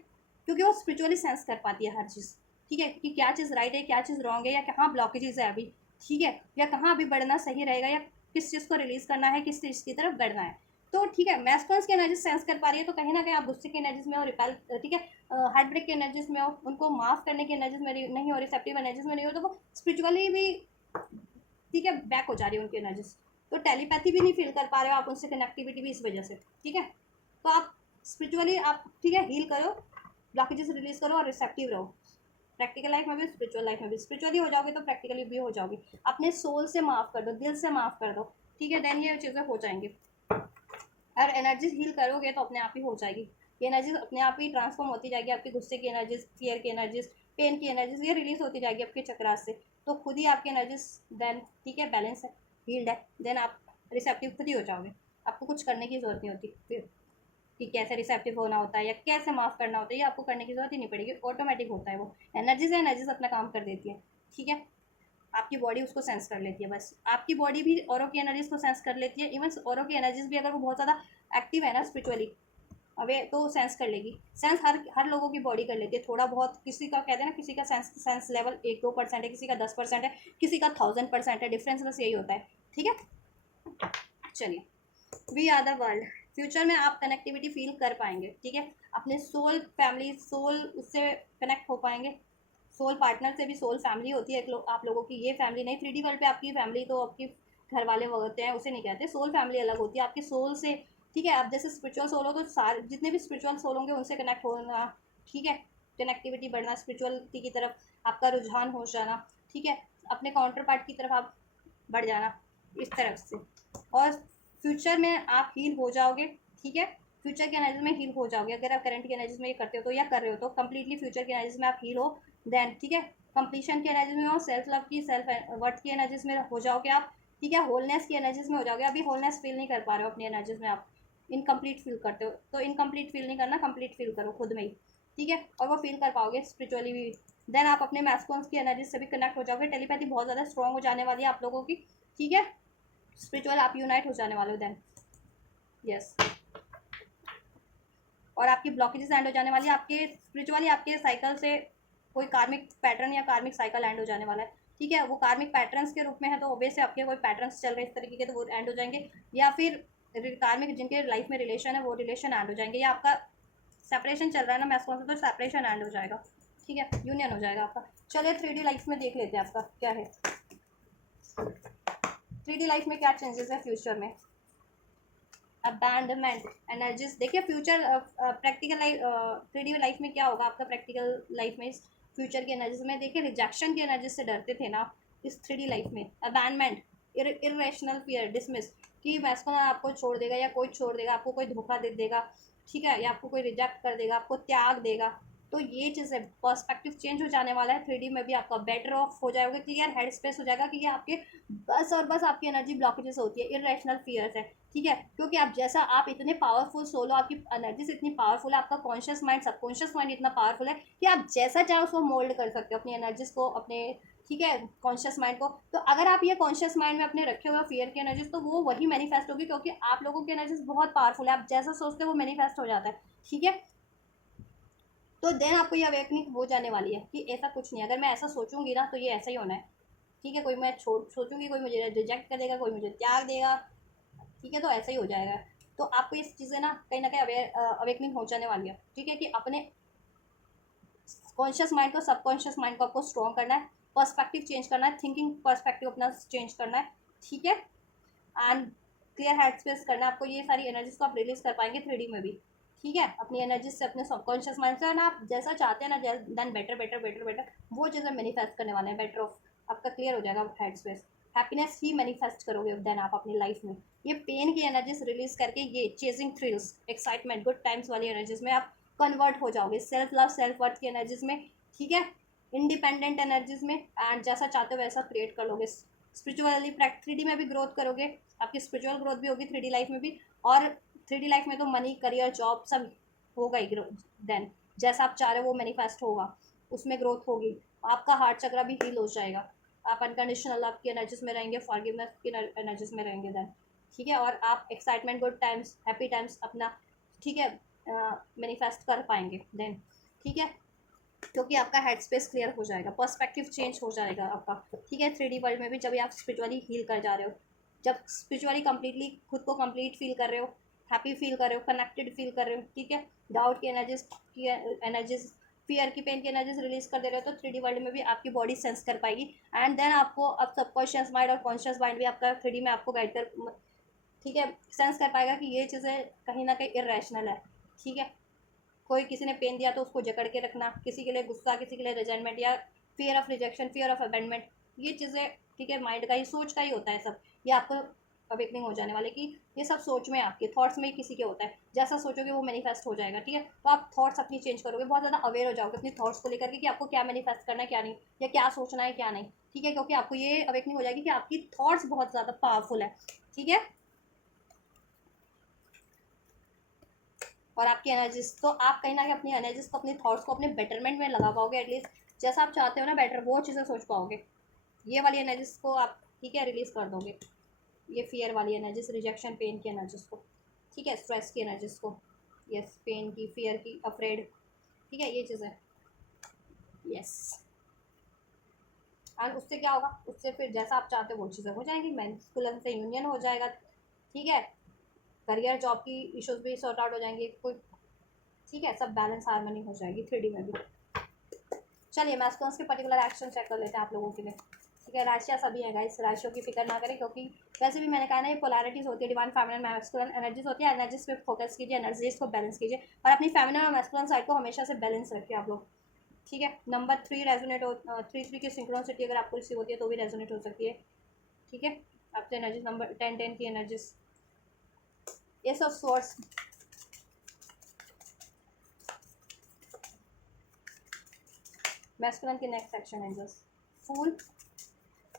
क्योंकि वो स्पिरिचुअली सेंस कर पाती है हर चीज़, ठीक है, कि क्या चीज़ राइट है, क्या चीज़ रॉन्ग है, या कहाँ ब्लॉकेजेस है अभी, ठीक है, या कहाँ अभी बढ़ना सही रहेगा, या किस चीज़ को रिलीज करना है, किस चीज़ की तरफ बढ़ना है। तो ठीक है, मैस्कुलिन्स की एनर्जी सेंस कर पा रही है, तो कहीं ना कहीं आप गुस्से की एनर्जीज में हो, रिपेल, ठीक है, हार्ट ब्रेक की एनर्जीज में हो, उनको माफ करने की एनर्जीज में नहीं हो, रिसेप्टिव एनर्जीज में नहीं हो, तो वो स्पिरिचुअली भी, ठीक है, बैक हो जा रही है उनकी एनर्जीज। तो टेलीपैथी भी नहीं फील कर पा रहे हो आप उनसे, कनेक्टिविटी भी इस वजह से, ठीक है। तो आप स्पिरिचुअली आप, ठीक है, हील करो, ब्लॉकेजेस रिलीज करो और रिसेप्टिव रहो, प्रैक्टिकल लाइफ में भी स्पिरिचुअल लाइफ में भी। स्पिरिचुअली हो जाओगे तो प्रैक्टिकली भी हो जाओगे, अपने सोल से माफ़ कर दो, दिल से माफ़ कर दो, ठीक है, देन ये चीज़ें हो जाएंगी। और एनर्जीज हील करोगे तो अपने आप ही हो जाएगी, ये एनर्जीज अपने आप ही ट्रांसफॉर्म होती जाएगी, आपकी गुस्से की एनर्जीज, फियर की एनर्जीज, पेन की एनर्जीज, ये रिलीज होती जाएगी आपके चक्रास से, तो खुद ही आपकी एनर्जीज देन, ठीक है, बैलेंस है, हील्ड है, देन आप रिसेप्टिव खुद ही हो जाओगे, आपको कुछ करने की जरूरत नहीं होती फिर, कि कैसे रिसेप्टिव होना होता है या कैसे माफ़ करना होता है, ये आपको करने की जरूरत ही नहीं पड़ेगी, ऑटोमेटिक होता है, वो एनर्जीज है, एनर्जीज अपना काम कर देती है, ठीक है। आपकी बॉडी उसको सेंस कर लेती है, बस आपकी बॉडी भी औरों की एनर्जीज को सेंस कर लेती है, इवन औरों की एनर्जीज भी अगर वो बहुत ज़्यादा एक्टिव है ना स्पिरिचुअली, अवे तो सेंस कर लेगी, सेंस हर लोगों की बॉडी कर लेती है थोड़ा बहुत, किसी का कहते हैं ना, किसी का सेंस लेवल 1-2% है, किसी का 10% है, किसी का 1000% है, डिफरेंस बस यही होता है, ठीक है। चलिए, we are the world, future में आप कनेक्टिविटी फील कर पाएंगे, ठीक है, अपने सोल फैमिली, सोल उससे कनेक्ट हो पाएंगे, सोल पार्टनर से भी सोल फैमिली होती है एक आप लोगों की, ये फैमिली नहीं, 3D वर्ल्ड पे आपकी फैमिली तो आपके घर वाले होते हैं, उसे नहीं कहते, सोल फैमिली अलग होती है आपकी सोल से, ठीक है। आप जैसे स्पिरिचुअल सोल हो, तो सारे जितने भी स्पिरिचुअल सोल होंगे उनसे कनेक्ट होना, ठीक है, कनेक्टिविटी बढ़ना, स्पिरिचुअलिटी की तरफ आपका रुझान हो जाना, ठीक है, अपने काउंटर पार्ट की तरफ आप बढ़ जाना, इस तरफ से। और फ्यूचर में आप हील हो जाओगे, ठीक है, फ्यूचर की एनर्जी में हील हो जाओगे, अगर आप करंट की एनर्जी में ये करते हो तो, या कर रहे हो तो कंप्लीटली फ्यूचर की एनर्जी में आप हील हो, देन ठीक है, कंप्लीशन की एनर्जी में हो, सेल्फ लव की, सेल्फ वर्थ की एनर्जीज में हो जाओगे आप, ठीक है, होलनेस की एनर्जीज में हो जाओगे। अभी होलनेस फील नहीं कर पा रहे हो अपनी एनर्जीज में, आप इनकम्प्लीट फील करते हो, तो इनकम्प्लीट फील नहीं करना, कंप्लीट फील करो खुद में ही, ठीक है, और वो फील कर पाओगे स्पिरिचुअली भी, देन आप अपने मैस्कुलिन्स की एनर्जी से भी कनेक्ट हो जाओगे, टेलीपैथी बहुत ज़्यादा स्ट्रॉन्ग हो जाने वाली है आप लोगों की, ठीक है, स्पिरिचुअल आप यूनाइट हो जाने वाले हो देन, यस। और आपकी ब्लॉकेजेस एंड हो जाने वाली है, आपके स्पिरिचुअली आपके साइकिल से कोई कार्मिक पैटर्न या कार्मिक साइकिल एंड हो जाने वाला है, ठीक है। वो कार्मिक पैटर्न्स के रूप में है, तो ऑब्वियसली आपके कोई पैटर्न्स चल रहे इस तरीके के, तो वो एंड हो जाएंगे, या फिर कार्मिक जिनके लाइफ में रिलेशन है वो रिलेशन एंड हो जाएंगे, या आपका सेपरेशन चल रहा है ना मैस्कुलिन से, तो सेपरेशन एंड हो जाएगा, ठीक है, यूनियन हो जाएगा आपका। चलिए 3D लाइफ में देख लेते हैं आपका क्या है, 3D लाइफ में क्या चेंजेस है फ्यूचर में। अबैंडमेंट एनर्जीज, देखिए future practical life, 3D life में क्या होगा आपका प्रैक्टिकल लाइफ में, इस फ्यूचर की एनर्जीज में, देखिए रिजेक्शन की एनर्जी से डरते थे ना इस 3D लाइफ में। अबैंडमेंट, इरेशनल फियर, डिसमिस, कि मैस्कुलिन आपको छोड़ देगा, या कोई छोड़ देगा, आपको कोई धोखा दे देगा, ठीक है, या आपको कोई रिजेक्ट कर देगा, आपको त्याग देगा, तो ये चीज़ है, पर्सपेक्टिव चेंज हो जाने वाला है। 3D में भी आपका बेटर ऑफ हो जाएगा, क्लियर हेड स्पेस हो जाएगा कि ये आपके बस और बस आपकी एनर्जी ब्लॉकेजेस होती है, इरेशनल फियर्स है, ठीक है। क्योंकि आप जैसा आप इतने पावरफुल सोलो, आपकी एनर्जीज इतनी पावरफुल है, आपका कॉन्शियस माइंड सबकॉन्शियस माइंड इतना पावरफुल है कि आप जैसा चाहो उसको मोल्ड कर सकते हो अपनी एनर्जीज को, अपने, ठीक है, कॉन्शियस माइंड को। तो अगर आप ये कॉन्शियस माइंड में अपने रखे हुए फियर की एनर्जीज, तो वो वही मैनिफेस्ट होगी, क्योंकि आप लोगों की एनर्जीज बहुत पावरफुल है, आप जैसा सोचते हो वो मैनिफेस्ट हो जाता है, ठीक है। तो देन आपको ये अवेकनिंग हो जाने वाली है कि ऐसा कुछ नहीं, अगर मैं ऐसा सोचूंगी ना तो ये ऐसा ही होना है, ठीक है। कोई मैं छोड़ सोचूंगी, कोई मुझे रिजेक्ट कर देगा, कोई मुझे त्याग देगा, ठीक है, तो ऐसा ही हो जाएगा। तो आपको इस चीज़ें ना कहीं अवेकनिंग हो जाने वाली है, ठीक है, कि अपने कॉन्शियस माइंड को, सबकॉन्शियस माइंड को आपको स्ट्रॉन्ग करना है, पर्सपेक्टिव चेंज करना है, थिंकिंग पर्सपेक्टिव अपना चेंज करना है, ठीक है। एंड क्लियर हेड स्पेस करना है आपको, ये सारी एनर्जीज को आप रिलीज कर पाएंगे 3D में भी, ठीक है, अपनी एनर्जीज से, अपने सबकॉन्शियस माइंड से ना, आप जैसा चाहते हैं ना, then better better better better वो चीज़ें मैनिफेस्ट करने वाले हैं, बेटर ऑफ आपका क्लियर हो जाएगा हेड स्पेस, हैप्पीनेस ही मैनिफेस्ट करोगे देन आप अपनी लाइफ में। ये पेन की एनर्जीज रिलीज करके ये chasing thrills, excitement, good times वाली एनर्जीज में आप कन्वर्ट हो जाओगे, सेल्फ लव, सेल्फ वर्थ की एनर्जीज में, ठीक है, इंडिपेंडेंट एनर्जीज में, एंड जैसा चाहते हो वैसा क्रिएट कर लोगे। स्पिरिचुअली 3D में भी ग्रोथ करोगे, आपकी स्पिरिचुअल ग्रोथ भी होगी 3D लाइफ में भी, और 3D लाइफ में तो मनी, करियर, जॉब सब होगा ही ग्रोथ। देन जैसा आप चाह रहे हो वो मैनिफेस्ट होगा, उसमें ग्रोथ होगी, आपका हार्ट चक्र भी हील हो जाएगा, आप अनकंडीशनल लव की एनर्जीज में रहेंगे, फॉरगिवनेस की एनर्जीज में रहेंगे देन, ठीक है। और आप excitement, good times, happy times अपना, ठीक है, मैनिफेस्ट कर पाएंगे देन, ठीक है, क्योंकि आपका हेड स्पेस क्लियर हो जाएगा, पर्सपेक्टिव चेंज हो जाएगा आपका, ठीक है। 3D वर्ल्ड में भी जब आप स्पिरिचुअली हील कर जा रहे हो, जब स्पिरिचुअली कंप्लीटली खुद को कंप्लीट फील कर रहे हो, हैप्पी फील कर रहे हो, कनेक्टेड फील कर रहे हो, ठीक है, डाउट की एनर्जीज, फियर की, पेन की एनर्जीज रिलीज कर दे रहे हो, तो 3D वर्ल्ड में भी आपकी बॉडी सेंस कर पाएगी, एंड देन आपको अब सबकॉन्शियस माइंड और कॉन्शियस माइंड भी आपका 3D में आपको गाइड कर, ठीक है, सेंस कर पाएगा कि ये चीज़ें कहीं ना कहीं इरेशनल है, ठीक है। कोई किसी ने पेन दिया तो उसको जकड़ के रखना, किसी के लिए गुस्सा, किसी के लिए रिजेंटमेंट या fear of rejection, fear of abandonment, ये चीज़ें, ठीक है, माइंड का ही, सोच का ही होता है सब। ये आपको अवेकनिंग हो जाने वाले कि ये सब सोच में, आपके थॉट्स में ही किसी के होता है, जैसा सोचोगे वो मैनिफेस्ट हो जाएगा, ठीक है। तो आप थॉट्स अपनी चेंज करोगे, बहुत ज़्यादा अवेयर हो जाओगे अपनी थॉट्स को लेकर के कि आपको क्या मैनिफेस्ट करना है, क्या नहीं, या क्या सोचना है, क्या नहीं, ठीक है, क्योंकि आपको ये अवेकनिंग हो जाएगी कि आपकी थॉट्स बहुत ज़्यादा पावरफुल है, ठीक है। और आपकी एनर्जीज, तो आप कहीं ना कहीं अपनी एनर्जीज को, अपने थॉट्स को अपने बेटरमेंट में लगा पाओगे, एटलीस्ट जैसा आप चाहते हो ना बेटर, वो चीज़ें सोच पाओगे, ये वाली एनर्जीज को आप, ठीक है, रिलीज कर दोगे, ये फियर वाली एनर्जीज, रिजेक्शन, पेन की एनर्जीज को, ठीक है, स्ट्रेस की एनर्जीज को, यस, पेन की, फियर की, अफ्रेड, ठीक है, ये चीज़ें, यस। और उससे क्या होगा, उससे फिर जैसा आप चाहते हो वो चीज़ें हो जाएंगी, मैस्कुलिन से यूनियन हो जाएगा, ठीक है, करियर, जॉब की इश्यूज भी सॉर्ट आउट हो जाएंगे, कोई, ठीक है, सब बैलेंस, हारमोनी हो जाएगी 3D में भी। चलिए मैस्कुलिन्स के पर्टिकुलर एक्शन चेक कर लेते हैं आप लोगों के लिए, ठीक है। राशियाँ सभी हैं गाइस, राशियों की फिक्र ना करें, क्योंकि वैसे भी मैंने कहा ना, ये पोलैरिटीज होती है, डिवाइन, फेमिनिन, मैस्कुलिन एनर्जीज होती है, एनर्जीज पे फोकस कीजिए, एनर्जीज को बैलेंस कीजिए, और अपनी फेमिनिन और मैस्कुलिन साइड को हमेशा से बैलेंस रखिए आप लोग, ठीक है। नंबर 3 रेजोनेट हो, 3 की सिंक्रोनिसिटी अगर आपको रिसीव होती है तो भी रेजोनेट हो सकती है, ठीक है। आपसे एनर्जीज नंबर 10 की energies, S of swords, masculine के नेक्स्ट सेक्शन एंजल्स, फूल,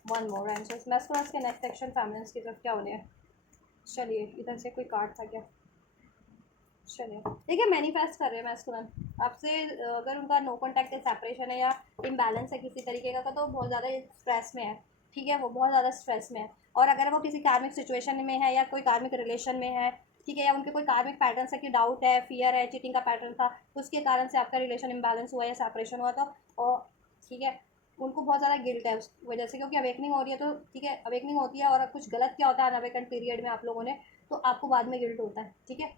वन मोर एंजल्स, मैस्कुलिन के नेक्स्ट सेक्शन फेमिनिन्स की तरफ क्या होने हैं। चलिए इधर से कोई कार्ड था क्या, चलिए देखिए, मैनिफेस्ट कर रहे हैं मैस्कुलिन आपसे, अगर उनका नो कॉन्टैक्ट है, सेपरेशन है, या इम्बैलेंस है किसी तरीके का, तो बहुत ज़्यादा स्ट्रेस में है, ठीक है, वो बहुत ज़्यादा स्ट्रेस में है। और अगर वो किसी कार्मिक सिचुएशन में है, या कोई कार्मिक रिलेशन में है, ठीक है, या उनके कोई कार्मिक पैटर्न है कि डाउट है, फियर है, चीटिंग का पैटर्न था, उसके कारण से आपका रिलेशन इम्बैलेंस हुआ या सेपरेशन हुआ, तो और, ठीक है, उनको बहुत ज़्यादा गिल्ट है उस वजह से, क्योंकि अवेकनिंग हो रही है, तो ठीक है, अवेकनिंग होती है और कुछ गलत क्या होता है अनअवेकन पीरियड में आप लोगों ने, तो आपको बाद में गिल्ट होता है, ठीक है।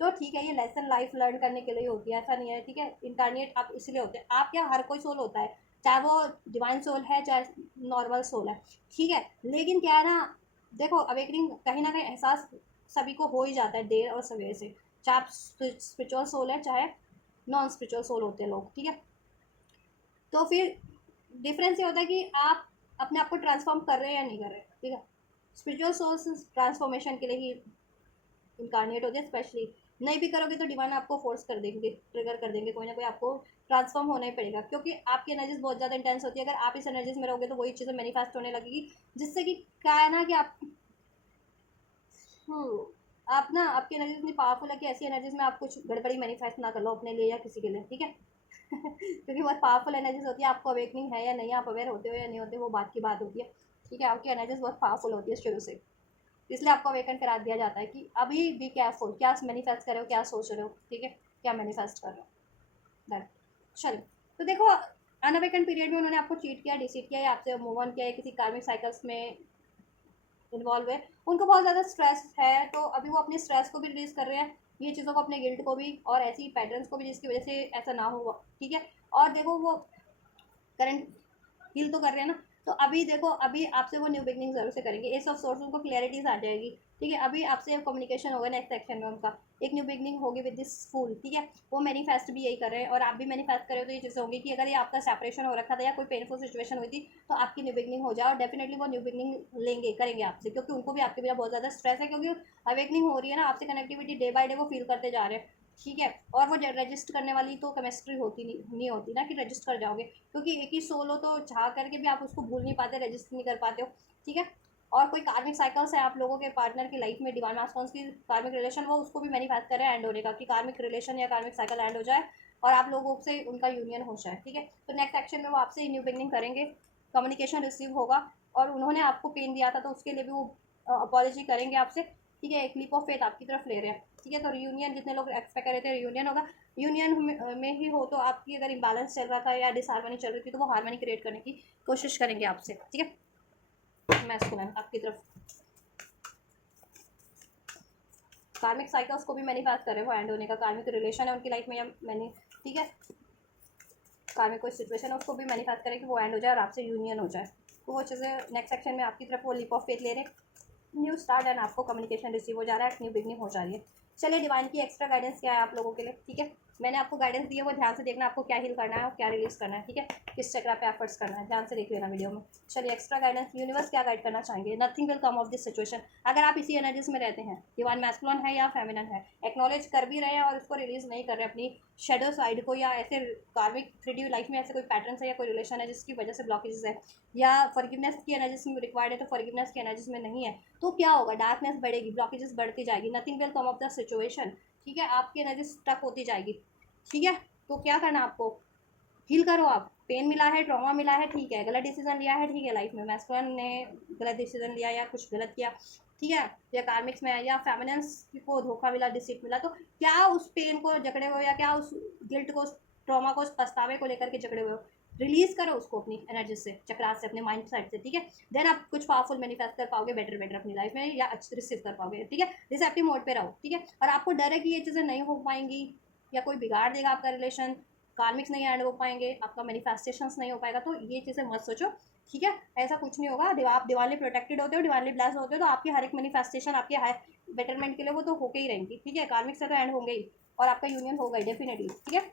तो ठीक है, ये लेसन लाइफ लर्न करने के लिए होती है, ऐसा नहीं है, ठीक है, इंटरनेट आप इसलिए होते हैं, आप क्या, हर कोई सोल होता है, चाहे वो डिवाइन सोल है, चाहे नॉर्मल सोल है, ठीक है। लेकिन क्या है ना, देखो अवेकनिंग कहीं ना कहीं एहसास सभी को हो ही जाता है, देर और सवेरे से, चाहे आप स्पिरिचुअल सोल है, चाहे नॉन स्पिरिचुअल सोल होते हैं लोग, ठीक है। तो फिर डिफरेंस ये होता है कि आप अपने आप को ट्रांसफॉर्म कर रहे हैं या नहीं कर रहे, ठीक है। स्पिरिचुअल सोल्स ट्रांसफॉर्मेशन के लिए ही इनकारनेट होते हैं, स्पेशली नहीं भी करोगे तो डिवाइन आपको फोर्स कर देंगे, ट्रिगर कर देंगे, कोई ना कोई आपको ट्रांसफॉर्म होना ही पड़ेगा, क्योंकि आपकी एनर्जीज बहुत ज़्यादा इंटेंस होती है। अगर आप इस एनर्जीज में रहोगे तो वही चीज़ें मैनिफेस्ट होने लगेगी, जिससे कि क्या है ना कि हम्म, आप ना आपकी एनर्जी इतनी पावरफुल है कि ऐसी एनर्जीज में आप कुछ गड़बड़ी मैनिफेस्ट ना कर लो अपने लिए या किसी के लिए, ठीक है। क्योंकि बहुत पावरफुल एनर्जीज होती है, आपको अवेकनिंग है या नहीं, आप अवेयर होते हो या नहीं होते, वो बात की बात होती है, ठीक है। आपकी एनर्जीज बहुत पावरफुल होती है शुरू से, इसलिए आपको अवेकन करा दिया जाता है कि अभी बी केयरफुल, क्या मैनिफेस्ट कर रहे हो, क्या सोच रहे हो, ठीक है, क्या मैनिफेस्ट कर रहे हो। दैट चलो, तो देखो अनअवेकन पीरियड में उन्होंने आपको चीट किया, डिसीट किया, या आपसे मूव ऑन किया, या किसी कार्मिक साइकिल्स में इन्वॉल्व है, उनको बहुत ज़्यादा स्ट्रेस है, तो अभी वो अपने स्ट्रेस को भी रिलीज कर रहे हैं, ये चीज़ों को, अपने गिल्ट को भी, और ऐसी पैटर्न्स को भी जिसकी वजह से ऐसा ना हो, ठीक है। और देखो वो करंट हील तो कर रहे हैं ना, तो अभी देखो अभी आपसे वो न्यू बिगनिंग जरूर से करेंगे, एस ऑफ सोर्स उनको क्लैरिटीज आ जाएगी, ठीक है। अभी आपसे कम्युनिकेशन होगा नेक्स्ट सेक्शन में उनका, एक न्यू बिगनिंग होगी विद दिस फूल, ठीक है। वो मैनिफेस्ट भी यही कर रहे हैं, और आप भी मैनिफेस्ट कर रहे हो, तो ये चीज़ें होंगी कि अगर ये आपका सेपरेशन हो रखा था या कोई पेनफुल सिचुएशन हुई थी, तो आपकी न्यू बिगनिंग हो जाए, और डेफिनेटली वो न्यू बिगनिंग लेंगे, करेंगे आपसे, क्योंकि उनको भी आपके बिना बहुत ज़्यादा स्ट्रेस है, क्योंकि अवेकनिंग हो रही है ना, आपसे कनेक्टिविटी डे बाय डे वो फील करते जा रहे हैं, ठीक है। और वो रजिस्ट करने वाली तो केमिस्ट्री होती नहीं होती ना कि रजिस्ट कर जाओगे, क्योंकि एक ही सोल हो तो चाह करके भी आप उसको भूल नहीं पाते, रजिस्टर नहीं कर पाते हो, ठीक है। और कोई कार्मिक साइकिल्स है आप लोगों के पार्टनर की लाइफ में, डिवाइन मास्टर्स की कार्मिक रिलेशन, वो उसको भी मैनिफेस्ट करे एंड होने का, कि कार्मिक रिलेशन या कार्मिक साइकिल एंड हो जाए और आप लोगों से उनका यूनियन हो जाए, ठीक है। तो नेक्स्ट एक्शन में वो आपसे न्यू बिगनिंग करेंगे, कम्युनिकेशन रिसीव होगा, और उन्होंने आपको पेन दिया था तो उसके लिए भी वो अपॉलॉजी करेंगे आपसे, ठीक है। एक लीप ऑफ फेथ आपकी तरफ ले रहे हैं, ठीक है। तो रियूनियन जितने लोग एक्सपेक्ट कर रहे थे रियूनियन होगा, यूनियन में ही हो, तो आपकी अगर इम्बैलेंस चल रहा था या डिसहार्मनी चल रही थी, तो वो हार्मनी क्रिएट करने की कोशिश करेंगे आपसे, ठीक है। मैस्कुलिन आपकी तरफ कार्मिक साइकिल्स को भी मैनिफेस्ट कर रहे हैं, वो एंड होने का, कार्मिक रिलेशन है उनकी लाइफ में या मैंने, ठीक है, कार्मिक कोई सिचुएशन है उसको भी मैनिफेस्ट करें कि वो एंड हो जाए और आपसे यूनियन हो जाए। तो वो चीज़ें नेक्स्ट सेक्शन में आपकी तरफ वो लीप ऑफ फेथ ले रहे हैं, न्यू स्टार्ट, एंड आपको कम्युनिकेशन रिसीव हो जा रहा है, न्यू बिगनिंग हो जा रही है। चलिए डिवाइन की एक्स्ट्रा गाइडेंस क्या है आप लोगों के लिए, ठीक है। मैंने आपको गाइडेंस दी है, वो ध्यान से देखना, आपको क्या हील करना है और क्या रिलीज करना है, ठीक है, किस चक्र पे एफर्ट्स करना है, ध्यान से देख लेना वीडियो में। चलिए एक्स्ट्रा गाइडेंस, यूनिवर्स क्या गाइड करना चाहेंगे, nothing will come of this situation. अगर आप इसी एनर्जीज में रहते हैं, डिवाइन मैस्कुलिन है या फेमिनिन है, एक्नॉलेज कर भी रहे हैं और उसको रिलीज नहीं कर रहे अपनी शेडो साइड को, या ऐसे कार्मिक 3D लाइफ में ऐसे कोई पैटर्न है या कोई रिलेशन है जिसकी वजह से ब्लॉकेजेस है, या फॉरगिवनेस की एनर्जीज में रिक्वायर्ड है तो फॉरगिवनेस की एनर्जीज में नहीं है, तो क्या होगा, डार्कनेस बढ़ेगी, ब्लॉकेजेस बढ़ती जाएगी, nothing will come of the situation, ठीक है। आपकी एनर्जी स्टक होती जाएगी, ठीक है। तो क्या करना आपको, हील करो आप, पेन मिला है, ट्रॉमा मिला है, ठीक है, गलत डिसीजन लिया है, ठीक है, लाइफ में मैस्कुलिन ने गलत डिसीजन लिया या कुछ गलत किया, ठीक है, या कार्मिक्स में या फेमिनिन्स को धोखा मिला, डिसीट मिला, तो क्या उस पेन को जकड़े हुए, या क्या उस गिल्ट को, ट्रॉमा को, उस पछतावे को लेकर के जकड़े हुए हो, रिलीज करो उसको अपनी एनर्जी से, चक्रास से, अपने माइंड साइड से, ठीक है। देन आप कुछ पावरफुल मैनिफेस्ट कर पाओगे, बेटर बेटर अपनी लाइफ में, या अच्छे रिसीव कर पाओगे, ठीक है। रिसेप्टिव मोड पे रहो, ठीक है। और आपको डर है कि ये चीज़ें नहीं हो पाएंगी, या कोई बिगाड़ देगा आपका रिलेशन, कार्मिक्स नहीं ऐड हो पाएंगे, आपका मैनिफेस्टेशंस नहीं हो पाएगा, तो ये चीज़ें मत सोचो, ठीक है। ऐसा कुछ नहीं होगा, आप दिवाली प्रोटेक्टेड होते हो, दिवाली ब्लेस होते हो, तो आपकी हर एक मैनिफेस्टेशन आपके हाई बेटरमेंट के लिए वो तो होके ही रहेंगी, ठीक है। कार्मिक से तो एंड होंगे ही, और आपका यूनियन होगा ही डेफिनेटली, ठीक है।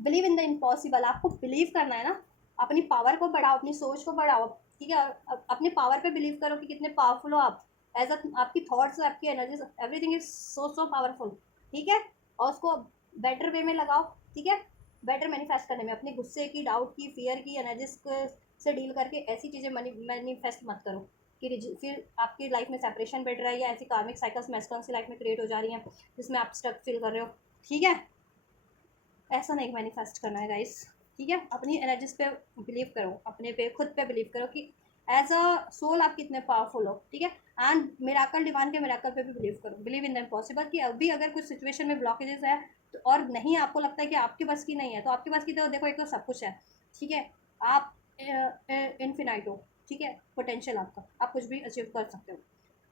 बिलीव इन द इम्पॉसिबल, आपको बिलीव करना है ना, अपनी पावर को बढ़ाओ, अपनी सोच को बढ़ाओ, ठीक है। और अपने पावर पे बिलीव करो कि कितने पावरफुल हो आप, एज अ आपकी थॉट्स, आपकी energies, everything is so powerful, ठीक है। और उसको बेटर वे में लगाओ, ठीक है, बेटर मैनिफेस्ट करने में, अपने गुस्से की, डाउट की, फियर की एनर्जीज से डील करके ऐसी चीज़ें मैनिफेस्ट मत करो कि फिर आपकी लाइफ में सेपरेशन बढ़ रहा है, या ऐसी कार्मिक साइकिल्स मैस्कुलिन की लाइफ में क्रिएट हो जा रही हैं जिसमें आप स्टक फील कर रहे हो, ठीक है। ऐसा नहीं मैनिफेस्ट करना है गाइस, ठीक है। अपनी एनर्जीज पे बिलीव करो, अपने पे, खुद पे बिलीव करो कि एज अ सोल आप कितने पावरफुल हो, ठीक है। एंड मिराकल, डिवाइन के मिराकल पे भी बिलीव करो, बिलीव इन द इम्पॉसिबल, कि अभी अगर कुछ सिचुएशन में ब्लॉकेजेस है तो, और नहीं आपको लगता है कि आपके बस की नहीं है, तो आपके पास की तो देखो एक तो सब कुछ है, ठीक है। आप इन्फिनाइट हो, ठीक है, पोटेंशियल आपका, आप कुछ भी अचीव कर सकते हो,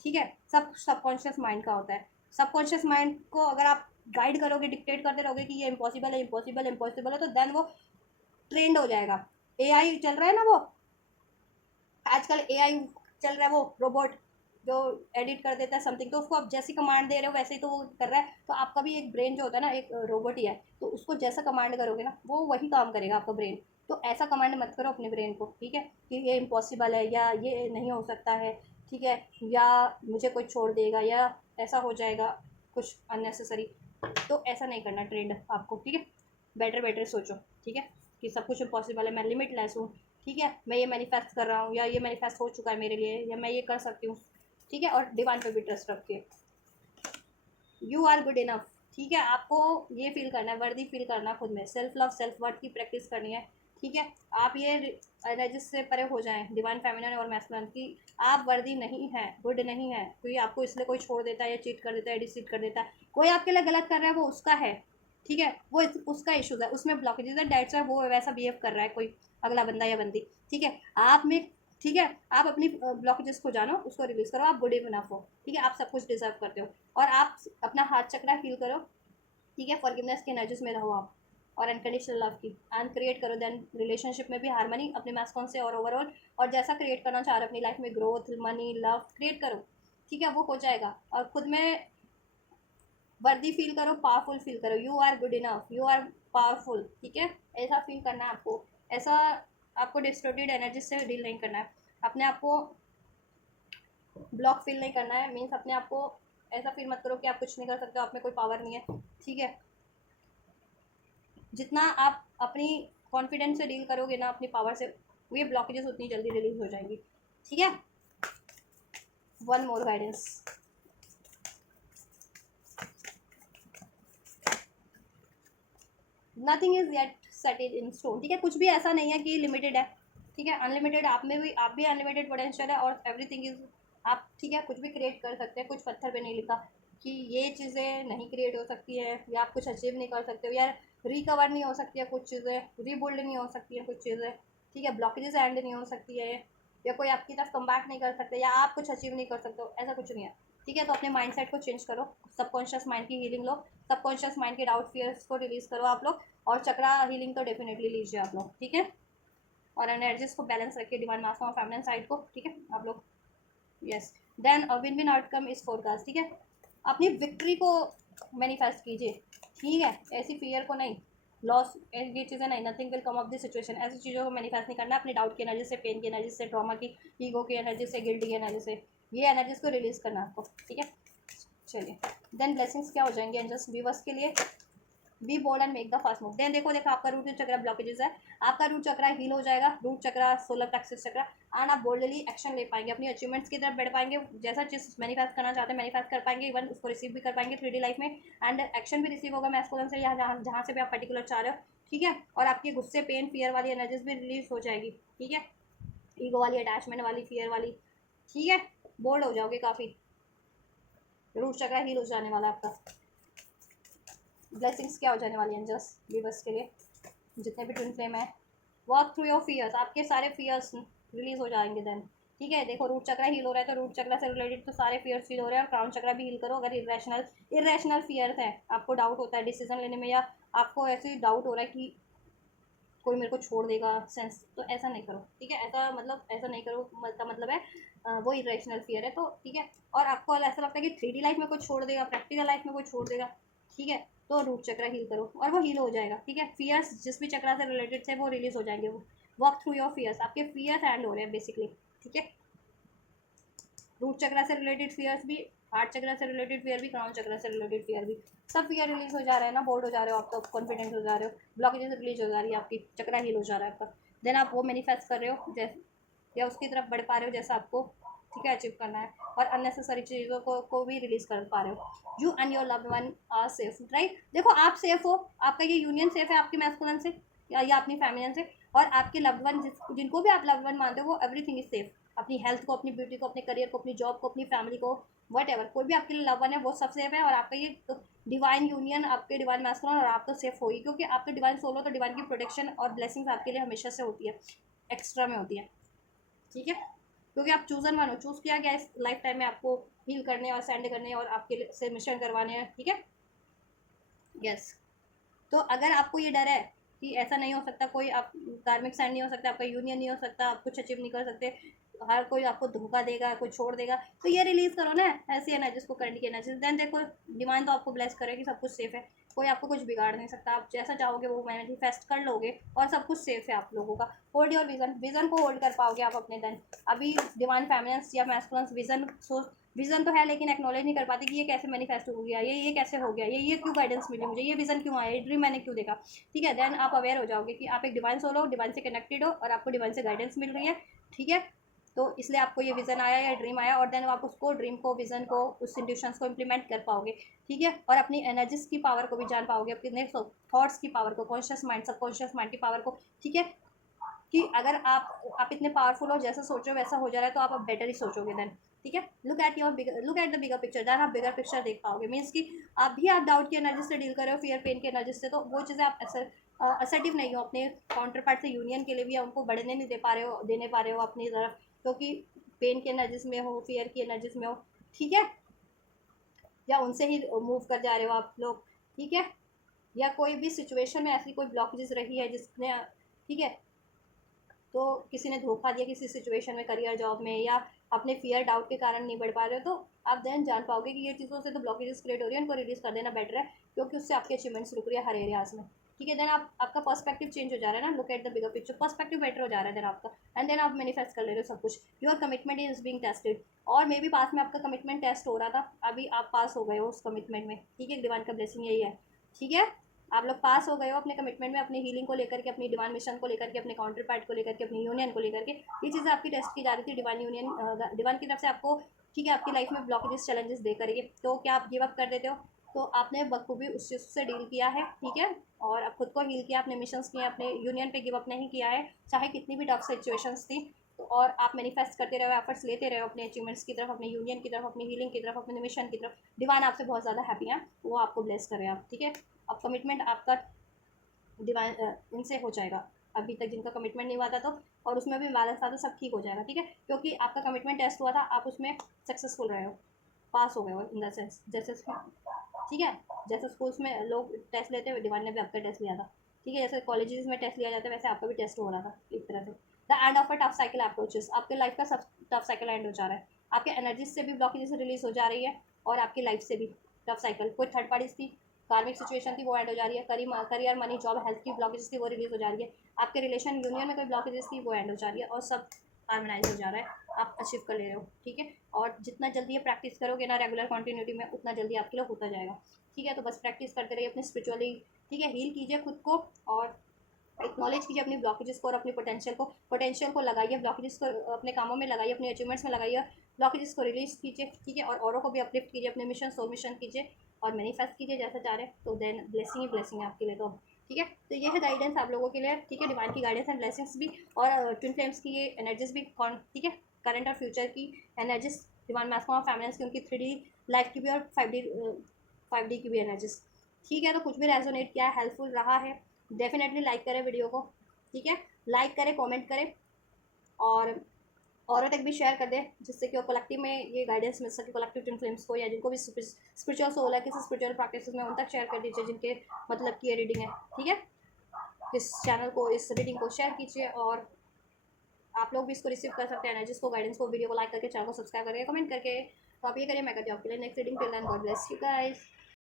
ठीक है। सब सबकॉन्शियस माइंड का होता है, सबकॉन्शियस माइंड को अगर आप गाइड करोगे, डिक्टेट करते रहोगे कि ये इम्पॉसिबल है, इम्पॉसिबल इम्पॉसिबल है, तो देन वो ट्रेंड हो जाएगा। एआई चल रहा है ना, वो आजकल एआई चल रहा है, वो रोबोट जो एडिट कर देता है समथिंग, तो उसको आप जैसी कमांड दे रहे हो वैसे ही तो वो कर रहा है, तो आपका भी एक ब्रेन जो होता है ना, एक रोबोट ही है, तो उसको जैसा कमांड करोगे ना वो वही काम करेगा आपका ब्रेन। तो ऐसा कमांड मत करो अपने ब्रेन को, ठीक है, कि ये इम्पॉसिबल है या ये नहीं हो सकता है, ठीक है, या मुझे कोई छोड़ देगा या ऐसा हो जाएगा कुछ अननेसेसरी, तो ऐसा नहीं करना ट्रेंड आपको, ठीक है। बेटर बेटर सोचो, ठीक है, कि सब कुछ इम्पॉसिबल है, मैं लिमिटलेस हूँ, ठीक है, मैं ये मैनिफेस्ट कर रहा हूँ या ये मैनिफेस्ट हो चुका है मेरे लिए, या मैं ये कर सकती हूँ, ठीक है। और डिवाइन पे भी ट्रस्ट रखिए। यू आर गुड इनफ, ठीक है, आपको ये फील करना है, वर्दी फील करना है खुद में, सेल्फ लव सेल्फ वर्थ की प्रैक्टिस करनी है, ठीक है। आप ये एनर्जीज से परे हो जाएं, डिवाइन फेमिनिन और मैस्कुलिन की। आप वर्दी नहीं है, गुड नहीं है, क्योंकि आपको इसलिए कोई छोड़ देता है या चीट कर देता है, डिसीट कर देता है, कोई आपके लिए गलत कर रहा है, वो उसका है, ठीक है, वो उसका इशूज़ है, उसमें ब्लॉकेजेज है, डेट्स है, वो वैसा बिहेव कर रहा है कोई अगला बंदा या बंदी, ठीक है। आप में, ठीक है, आप अपनी ब्लॉकेजेस को जानो, उसको रिलीज करो, आप गुड इनफ हो, ठीक है, आप सब कुछ डिजर्व करते हो। और आप अपना हाथ चक्रा फील करो, ठीक है, फॉरगिवनेस की एनर्जीज में रहो आप, और अनकंडीशनल लव की एंड क्रिएट करो, देन रिलेशनशिप में भी हारमनी अपने मास्कॉन से और ओवरऑल, और जैसा क्रिएट करना चाह रहे हो अपनी लाइफ में, ग्रोथ मनी लव क्रिएट करो, ठीक है, वो हो जाएगा। और खुद में वर्दी फील करो, पावरफुल फील करो, you are good enough, you are powerful, ठीक है, ऐसा फील करना है आपको। ऐसा आपको डिस्टोर्टेड एनर्जी से डील नहीं करना है, अपने आप को ब्लॉक फील नहीं करना है, मीन्स अपने आप को ऐसा फील मत करो कि आप कुछ नहीं कर सकते हो, आप में कोई पावर नहीं है, ठीक है। जितना आप अपनी कॉन्फिडेंस से डील करोगे ना, अपनी पावर से, ये ब्लॉकेजेस उतनी जल्दी रिलीज हो जाएंगी, ठीक है। One more guidance, nothing is yet settled in stone, ठीक है, कुछ भी ऐसा नहीं है कि लिमिटेड है, ठीक है, अनलिमिटेड आप में भी, आप भी अनलिमिटेड पोटेंशियल है, और एवरीथिंग इज, आप, ठीक है, कुछ भी क्रिएट कर सकते हैं, कुछ पत्थर पे नहीं लिखा कि ये चीज़ें नहीं क्रिएट हो सकती है, या आप कुछ अचीव नहीं कर सकते हो, या रिकवर नहीं हो सकती है कुछ चीज़ें, रीबिल्ड नहीं हो सकती है कुछ चीज़ें, ठीक है, ब्लॉकेजेस एंड नहीं हो सकती है, या कोई आपकी तरफ कम बैक नहीं कर सकते, या आप कुछ अचीव नहीं कर सकते हो, ऐसा कुछ नहीं है, ठीक है। तो अपने माइंडसेट को चेंज करो, सबकॉन्शियस माइंड की हीलिंग लो, सबकॉन्शियस माइंड के डाउट फियर्स को रिलीज करो आप लोग, और चक्रा हीलिंग तो डेफिनेटली लीजिए आप लोग, ठीक है। और एनर्जीज को बैलेंस रखिए, डिवाइन मास्क और फेमिनिन साइड को, ठीक है आप लोग। Yes, then win win outcome is forecast, ठीक है, अपनी विक्ट्री को मैनिफेस्ट कीजिए, ठीक है, ऐसी फियर को नहीं, लॉस, ये चीज़ें नहीं, nothing will come of this situation, ऐसी चीज़ों को मैनिफेस्ट नहीं करना, अपनी डाउट की एनर्जी से, पेन की एनर्जी से, ट्रॉमा की, ईगो की एनर्जी से, गिल्ट की एनर्जी से, ये एनर्जीज को रिलीज करना आपको, ठीक है। चलिए, देन ब्लेसिंग्स क्या हो जाएंगे एंजल्स व्यूवर्स के लिए, be bold and make the fast move, then देखो आपका रूट चक्र ब्लॉकेजेस है, आपका रूट चक्र हील हो जाएगा, रूट चक्र सोलर प्लेक्सस चक्र, एंड आप बोल्डली एक्शन ले पाएंगे, अपनी अचीवमेंट्स की तरफ बढ़ पाएंगे, जैसा चीज़ मैनिफेस्ट करना चाहते हैं मैनिफेस्ट कर पाएंगे, इवन उसको रिसीव भी कर पाएंगे 3D लाइफ में, एंड एक्शन भी रिसीव होगा मैस्कुलिन से, या जहाँ जहाँ से भी आप पर्टिकुलर चाह रहे हो, ठीक है। और आपकी गुस्से, पेन, फियर वाली एनर्जीज भी रिलीज हो जाएगी, ठीक है, ईगो वाली, अटैचमेंट वाली, फियर वाली, ठीक है, बोल्ड हो जाओगे काफ़ी, रूट चक्र हील हो जाने वाला आपका। ब्लेसिंग्स क्या हो जाने वाली हैं जस्ट व्यूवर्स के लिए, जितने भी ट्विन फ्लेम है, वर्क थ्रू योर फियर्स, आपके सारे फियर्स रिलीज हो जाएंगे देन, ठीक है। देखो रूट चक्र हील हो रहा है, तो रूट चक्र से रिलेटेड तो सारे फियर्स फील हो रहे हैं, और क्राउन चक्र भी हील करो, अगर इरेशनल फियर्स है, आपको डाउट होता है डिसीजन लेने में, या आपको ऐसे डाउट हो रहा है कि कोई मेरे को छोड़ देगा सेंस, तो ऐसा नहीं करो, ठीक है, ऐसा मतलब ऐसा नहीं करो का मतलब है वो इरेशनल फियर है, तो ठीक है। और आपको ऐसा लगता है कि 3D लाइफ में कोई छोड़ देगा, प्रैक्टिकल लाइफ में कोई छोड़ देगा, ठीक है, तो रूट चक्र हील करो, और वो हील हो जाएगा, ठीक है। फियर्स जिस भी चक्र से रिलेटेड थे वो रिलीज हो जाएंगे, वो वर्क थ्रू योर फियर्स, आपके फियर्स हैंड हो रहे हैं बेसिकली, ठीक है। रूट चक्र से रिलेटेड फियर्स भी, हार्ट चक्र से रिलेटेड फियर भी, क्राउन चक्र से रिलेटेड फियर भी, सब फियर रिलीज हो जा रहे हैं ना, बोल्ड हो जा रहे हो आप, तो कॉन्फिडेंट हो जा रहे हो, ब्लॉकेजेस रिलीज हो जा रही है आपकी, चक्र हील हो जा रहा है आपका, देन आप वो मैनिफेस्ट कर रहे हो जैसे, या उसकी तरफ बढ़ पा रहे हो जैसा आपको, ठीक है, अचीव करना है, और अननेसेसरी चीज़ों को भी रिलीज कर पा रहे हो, you and your loved one are safe, right. देखो आप सेफ हो, आपका ये यूनियन सेफ है आपके मैस्कुलिन से, या अपनी फैमिली से, और आपके लव्ड वन जिनको भी आप लव्ड वन मानते हो, वो एवरीथिंग इज सेफ, अपनी हेल्थ को, अपनी ब्यूटी को, अपने करियर को, अपनी जॉब को, अपनी फैमिली को, वट एवर, कोई भी आपके लिए लव वन है वो सब सेफ है, और आपका ये डिवाइन यूनियन, आपके डिवाइन मैस्कुलिन और आप तो सेफ हो ही, क्योंकि आपके डिवाइन सोल हो, तो डिवाइन की प्रोटेक्शन और ब्लेसिंग्स आपके लिए हमेशा से होती है, एक्स्ट्रा में होती है, ठीक है, क्योंकि आप चूजन वन हो, चूज़ किया गया इस लाइफ टाइम में आपको हील करने और सेंड करने और आपके से मिशन करवाने हैं, ठीक है। यस, तो अगर आपको ये डर है कि ऐसा नहीं हो सकता, कोई आप कार्मिक साइन नहीं हो सकता, आपका यूनियन नहीं हो सकता, आप कुछ अचीव नहीं कर सकते, हर कोई आपको धोखा देगा, कोई छोड़ देगा, तो ये रिलीज करो ना ऐसी एनर्जीज को, करंट की एनर्जीज, देन देखो डिवाइन तो आपको ब्लेस करेगी, सब कुछ सेफ है, कोई आपको कुछ बिगाड़ नहीं सकता, आप जैसा चाहोगे वो मैनिफेस्ट कर लोगे और सब कुछ सेफ है आप लोगों का। होल्ड योर विजन, विजन को होल्ड कर पाओगे आप अपने देन। अभी डिवाइन फेमिनिन्स या मैस्कुलिन्स विजन विजन तो है लेकिन एक्नॉलेज नहीं कर पाती कि ये कैसे मैनिफेस्ट हो गया, ये कैसे हो गया, ये क्यों गाइडेंस मिली मुझे, ये विजन क्यों आया, ये ड्रीम मैंने क्यों देखा। ठीक है, देन आप अवेयर हो जाओगे कि आप एक डिवाइन सोल हो, डिवाइन से कनेक्टेड हो और आपको डिवाइन से गाइडेंस मिल रही है। ठीक है, तो इसलिए आपको ये विज़न आया या ड्रीम आया, और देन आप उसको ड्रीम को, विज़न को, उस इंट्यूशंस को इम्प्लीमेंट कर पाओगे। ठीक है, और अपनी एनर्जीज की पावर को भी जान पाओगे, अपने थॉट्स की पावर को, कॉन्शियस माइंड, सबकॉन्शियस माइंड की पावर को। ठीक है, कि अगर आप इतने पावरफुल हो, जैसा सोचो वैसा हो जा रहा है, तो आप बेटर ही सोचोगे देन। ठीक है, look at the bigger picture, then आप बिगर पिक्चर देख पाओगे। मीन्स कि अभी आप डाउट की एनर्जी से डील कर रहे हो, फियर पेन की एनर्जी से, तो वो चीज़ें आप असर्टिव नहीं हो अपने काउंटर पार्ट से यूनियन के लिए भी उनको बढ़ने नहीं दे पा रहे हो, देने पा रहे हो अपनी तरफ, क्योंकि पेन की एनर्जीज में हो, फियर की एनर्जीज में हो। ठीक है, या उनसे ही मूव कर जा रहे हो आप लोग। ठीक है, या कोई भी सिचुएशन में ऐसी कोई ब्लॉकेजेस रही है जिसने, ठीक है, तो किसी ने धोखा दिया किसी सिचुएशन में, करियर जॉब में, या अपने फियर डाउट के कारण नहीं बढ़ पा रहे हो, तो आप देन जान पाओगे कि ये चीज़ों से तो ब्लॉकेजेस क्रिएट हो रही है, उनको रिलीज कर देना बेटर है, क्योंकि उससे आपकी अचीवमेंट्स रुक रही है हर एरियाज में। ठीक है, देन आपका पर्सपेक्टिव चेंज हो जा रहा है ना, look at the bigger picture, perspective better हो जा रहा है देन आपका, एंड देन आप मैनिफेस्ट कर ले रहे हो सब कुछ। Your commitment is being tested, और मे भी पास में आपका कमिटमेंट टेस्ट हो रहा था, अभी आप पास हो गए हो उस कमिटमेंट में। ठीक है, डिवाइन का ब्लेसिंग यही है। ठीक है, आप लोग पास हो गए हो अपने कमिटमेंट में, अपनी हीलिंग को लेकर के, अपनी डिवाइन मिशन को लेकर के, अपने काउंटर पार्ट को लेकर के, अपनी यूनियन को लेकर के। ये चीज़ें आपकी टेस्ट की जा रही थी डिवाइन यूनियन, डिवाइन की तरफ से आपको। ठीक है, आपकी लाइफ में ब्लॉकेजेस, चैलेंजेस दे करेंगे, तो क्या आप गिव अप कर देते हो? तो आपने बखूबी उस चीज़ से डील किया है। ठीक है, और अब खुद को हील किया, अपने मिशंस किए, अपने यूनियन पे गिव अप नहीं किया है, चाहे कितनी भी टफ सिचुएशंस थी। तो और आप मैनिफेस्ट करते रहो, एफर्ट्स लेते रहो अपने अचीवमेंट्स की तरफ, अपने यूनियन की तरफ, अपनी हीलिंग की तरफ, अपने मिशन की तरफ। डिवाइन आपसे बहुत ज़्यादा हैप्पी है, वो आपको ब्लेस करें आप। ठीक है, अब कमिटमेंट आपका डिवाइन इनसे हो जाएगा, अभी तक जिनका कमिटमेंट नहीं हुआ था तो, और उसमें भी बैलेंस था, तो सब ठीक हो जाएगा। ठीक है, क्योंकि आपका कमिटमेंट टेस्ट हुआ था, आप उसमें सक्सेसफुल रहे हो, पास हो गए हो इन द सेंस, जैसे। ठीक है, जैसे स्कूल्स में लोग टेस्ट लेते हुए, डिवाइन ने भी आपका टेस्ट लिया था। ठीक है, जैसे कॉलेजेस में टेस्ट लिया जाता है, वैसे आपका भी टेस्ट हो रहा था एक तरह से। The end of a tough cycle approaches, आपके लाइफ का सब टफ साइकिल एंड हो जा रहा है, आपके एनर्जीज से भी ब्लॉकेजेस रिलीज हो जा रही है, और आपकी लाइफ से भी टफ साइकिल, कोई थर्ड पार्टीज की कार्मिक सिचुएशन थी वो एंड हो जा रही है, करियर, मनी, जॉब, हेल्थ की ब्लॉकेजेस थी वो रिलीज हो जा रही है, आपके रिलेशन, यूनियन में कोई ब्लॉकेजेस थी वो एंड हो जा रही है, और सब हार्मोनाइज हो जा रहा है, आप अचीव कर ले रहे हो। ठीक है, और जितना जल्दी ये प्रैक्टिस करोगे ना रेगुलर कंटिन्यूटी में, उतना जल्दी आपके लिए होता जाएगा। ठीक है, तो बस प्रैक्टिस करते रहिए अपनी स्पिरिचुअली। ठीक है, हील कीजिए खुद को, और एक्नॉलेज कीजिए अपनी ब्लॉकेजेस को और अपनी पोटेंशियल को लगाइए, ब्लॉकेजेस को अपने कामों में लगाइए, अपने अचीवमेंट्स में लगाइए, ब्लॉकेजेस को रिलीज कीजिए। ठीक है, और औरों को भी अपलिफ्ट कीजिए, अपने मिशन, सोल मिशन कीजिए, और मैनिफेस्ट कीजिए जैसा चाह रहे हैं, तो देन ब्लेसिंग ही ब्लेसिंग है आपके लिए। तो ठीक है, तो ये है गाइडेंस आप लोगों के लिए। ठीक है, डिवाइन की गाइडेंस एंड ब्लेसिंग्स भी, और ट्विन फ्लेम्स की ये एनर्जीज भी, ठीक है, करंट और फ्यूचर की एनर्जीज, डिवाइन मैस्कुलिन और फेमिनिन की, उनकी 3D लाइफ की भी, और 5D की भी एनर्जीज। ठीक है, तो कुछ भी रेजोनेट किया, हेल्पफुल रहा है, डेफिनेटली लाइक करें वीडियो को। ठीक है, लाइक करें, कमेंट करें, और औरों तक भी शेयर कर दें, जिससे कि वो कलेक्टिव में ये गाइडेंस मिल सके, कलेक्टिव ट्विन फ्लेम्स को, या जिनको भी स्पिरिचुअल सोल है, किसी स्पिरिचुअल प्रैक्टिस में, उन तक शेयर कर दीजिए जिनके मतलब की ये रीडिंग है। ठीक है, इस चैनल को, इस रीडिंग को शेयर कीजिए, और आप लोग भी इसको रिसीव कर सकते हैं एनर्जीज को, गाइडेंस को, वीडियो को लाइक करके, चैनल को सब्सक्राइब करके, कमेंट करके। तो आप ये करिए, मैं करती हूँ आपके लिए next reading. Till then, God bless you guys.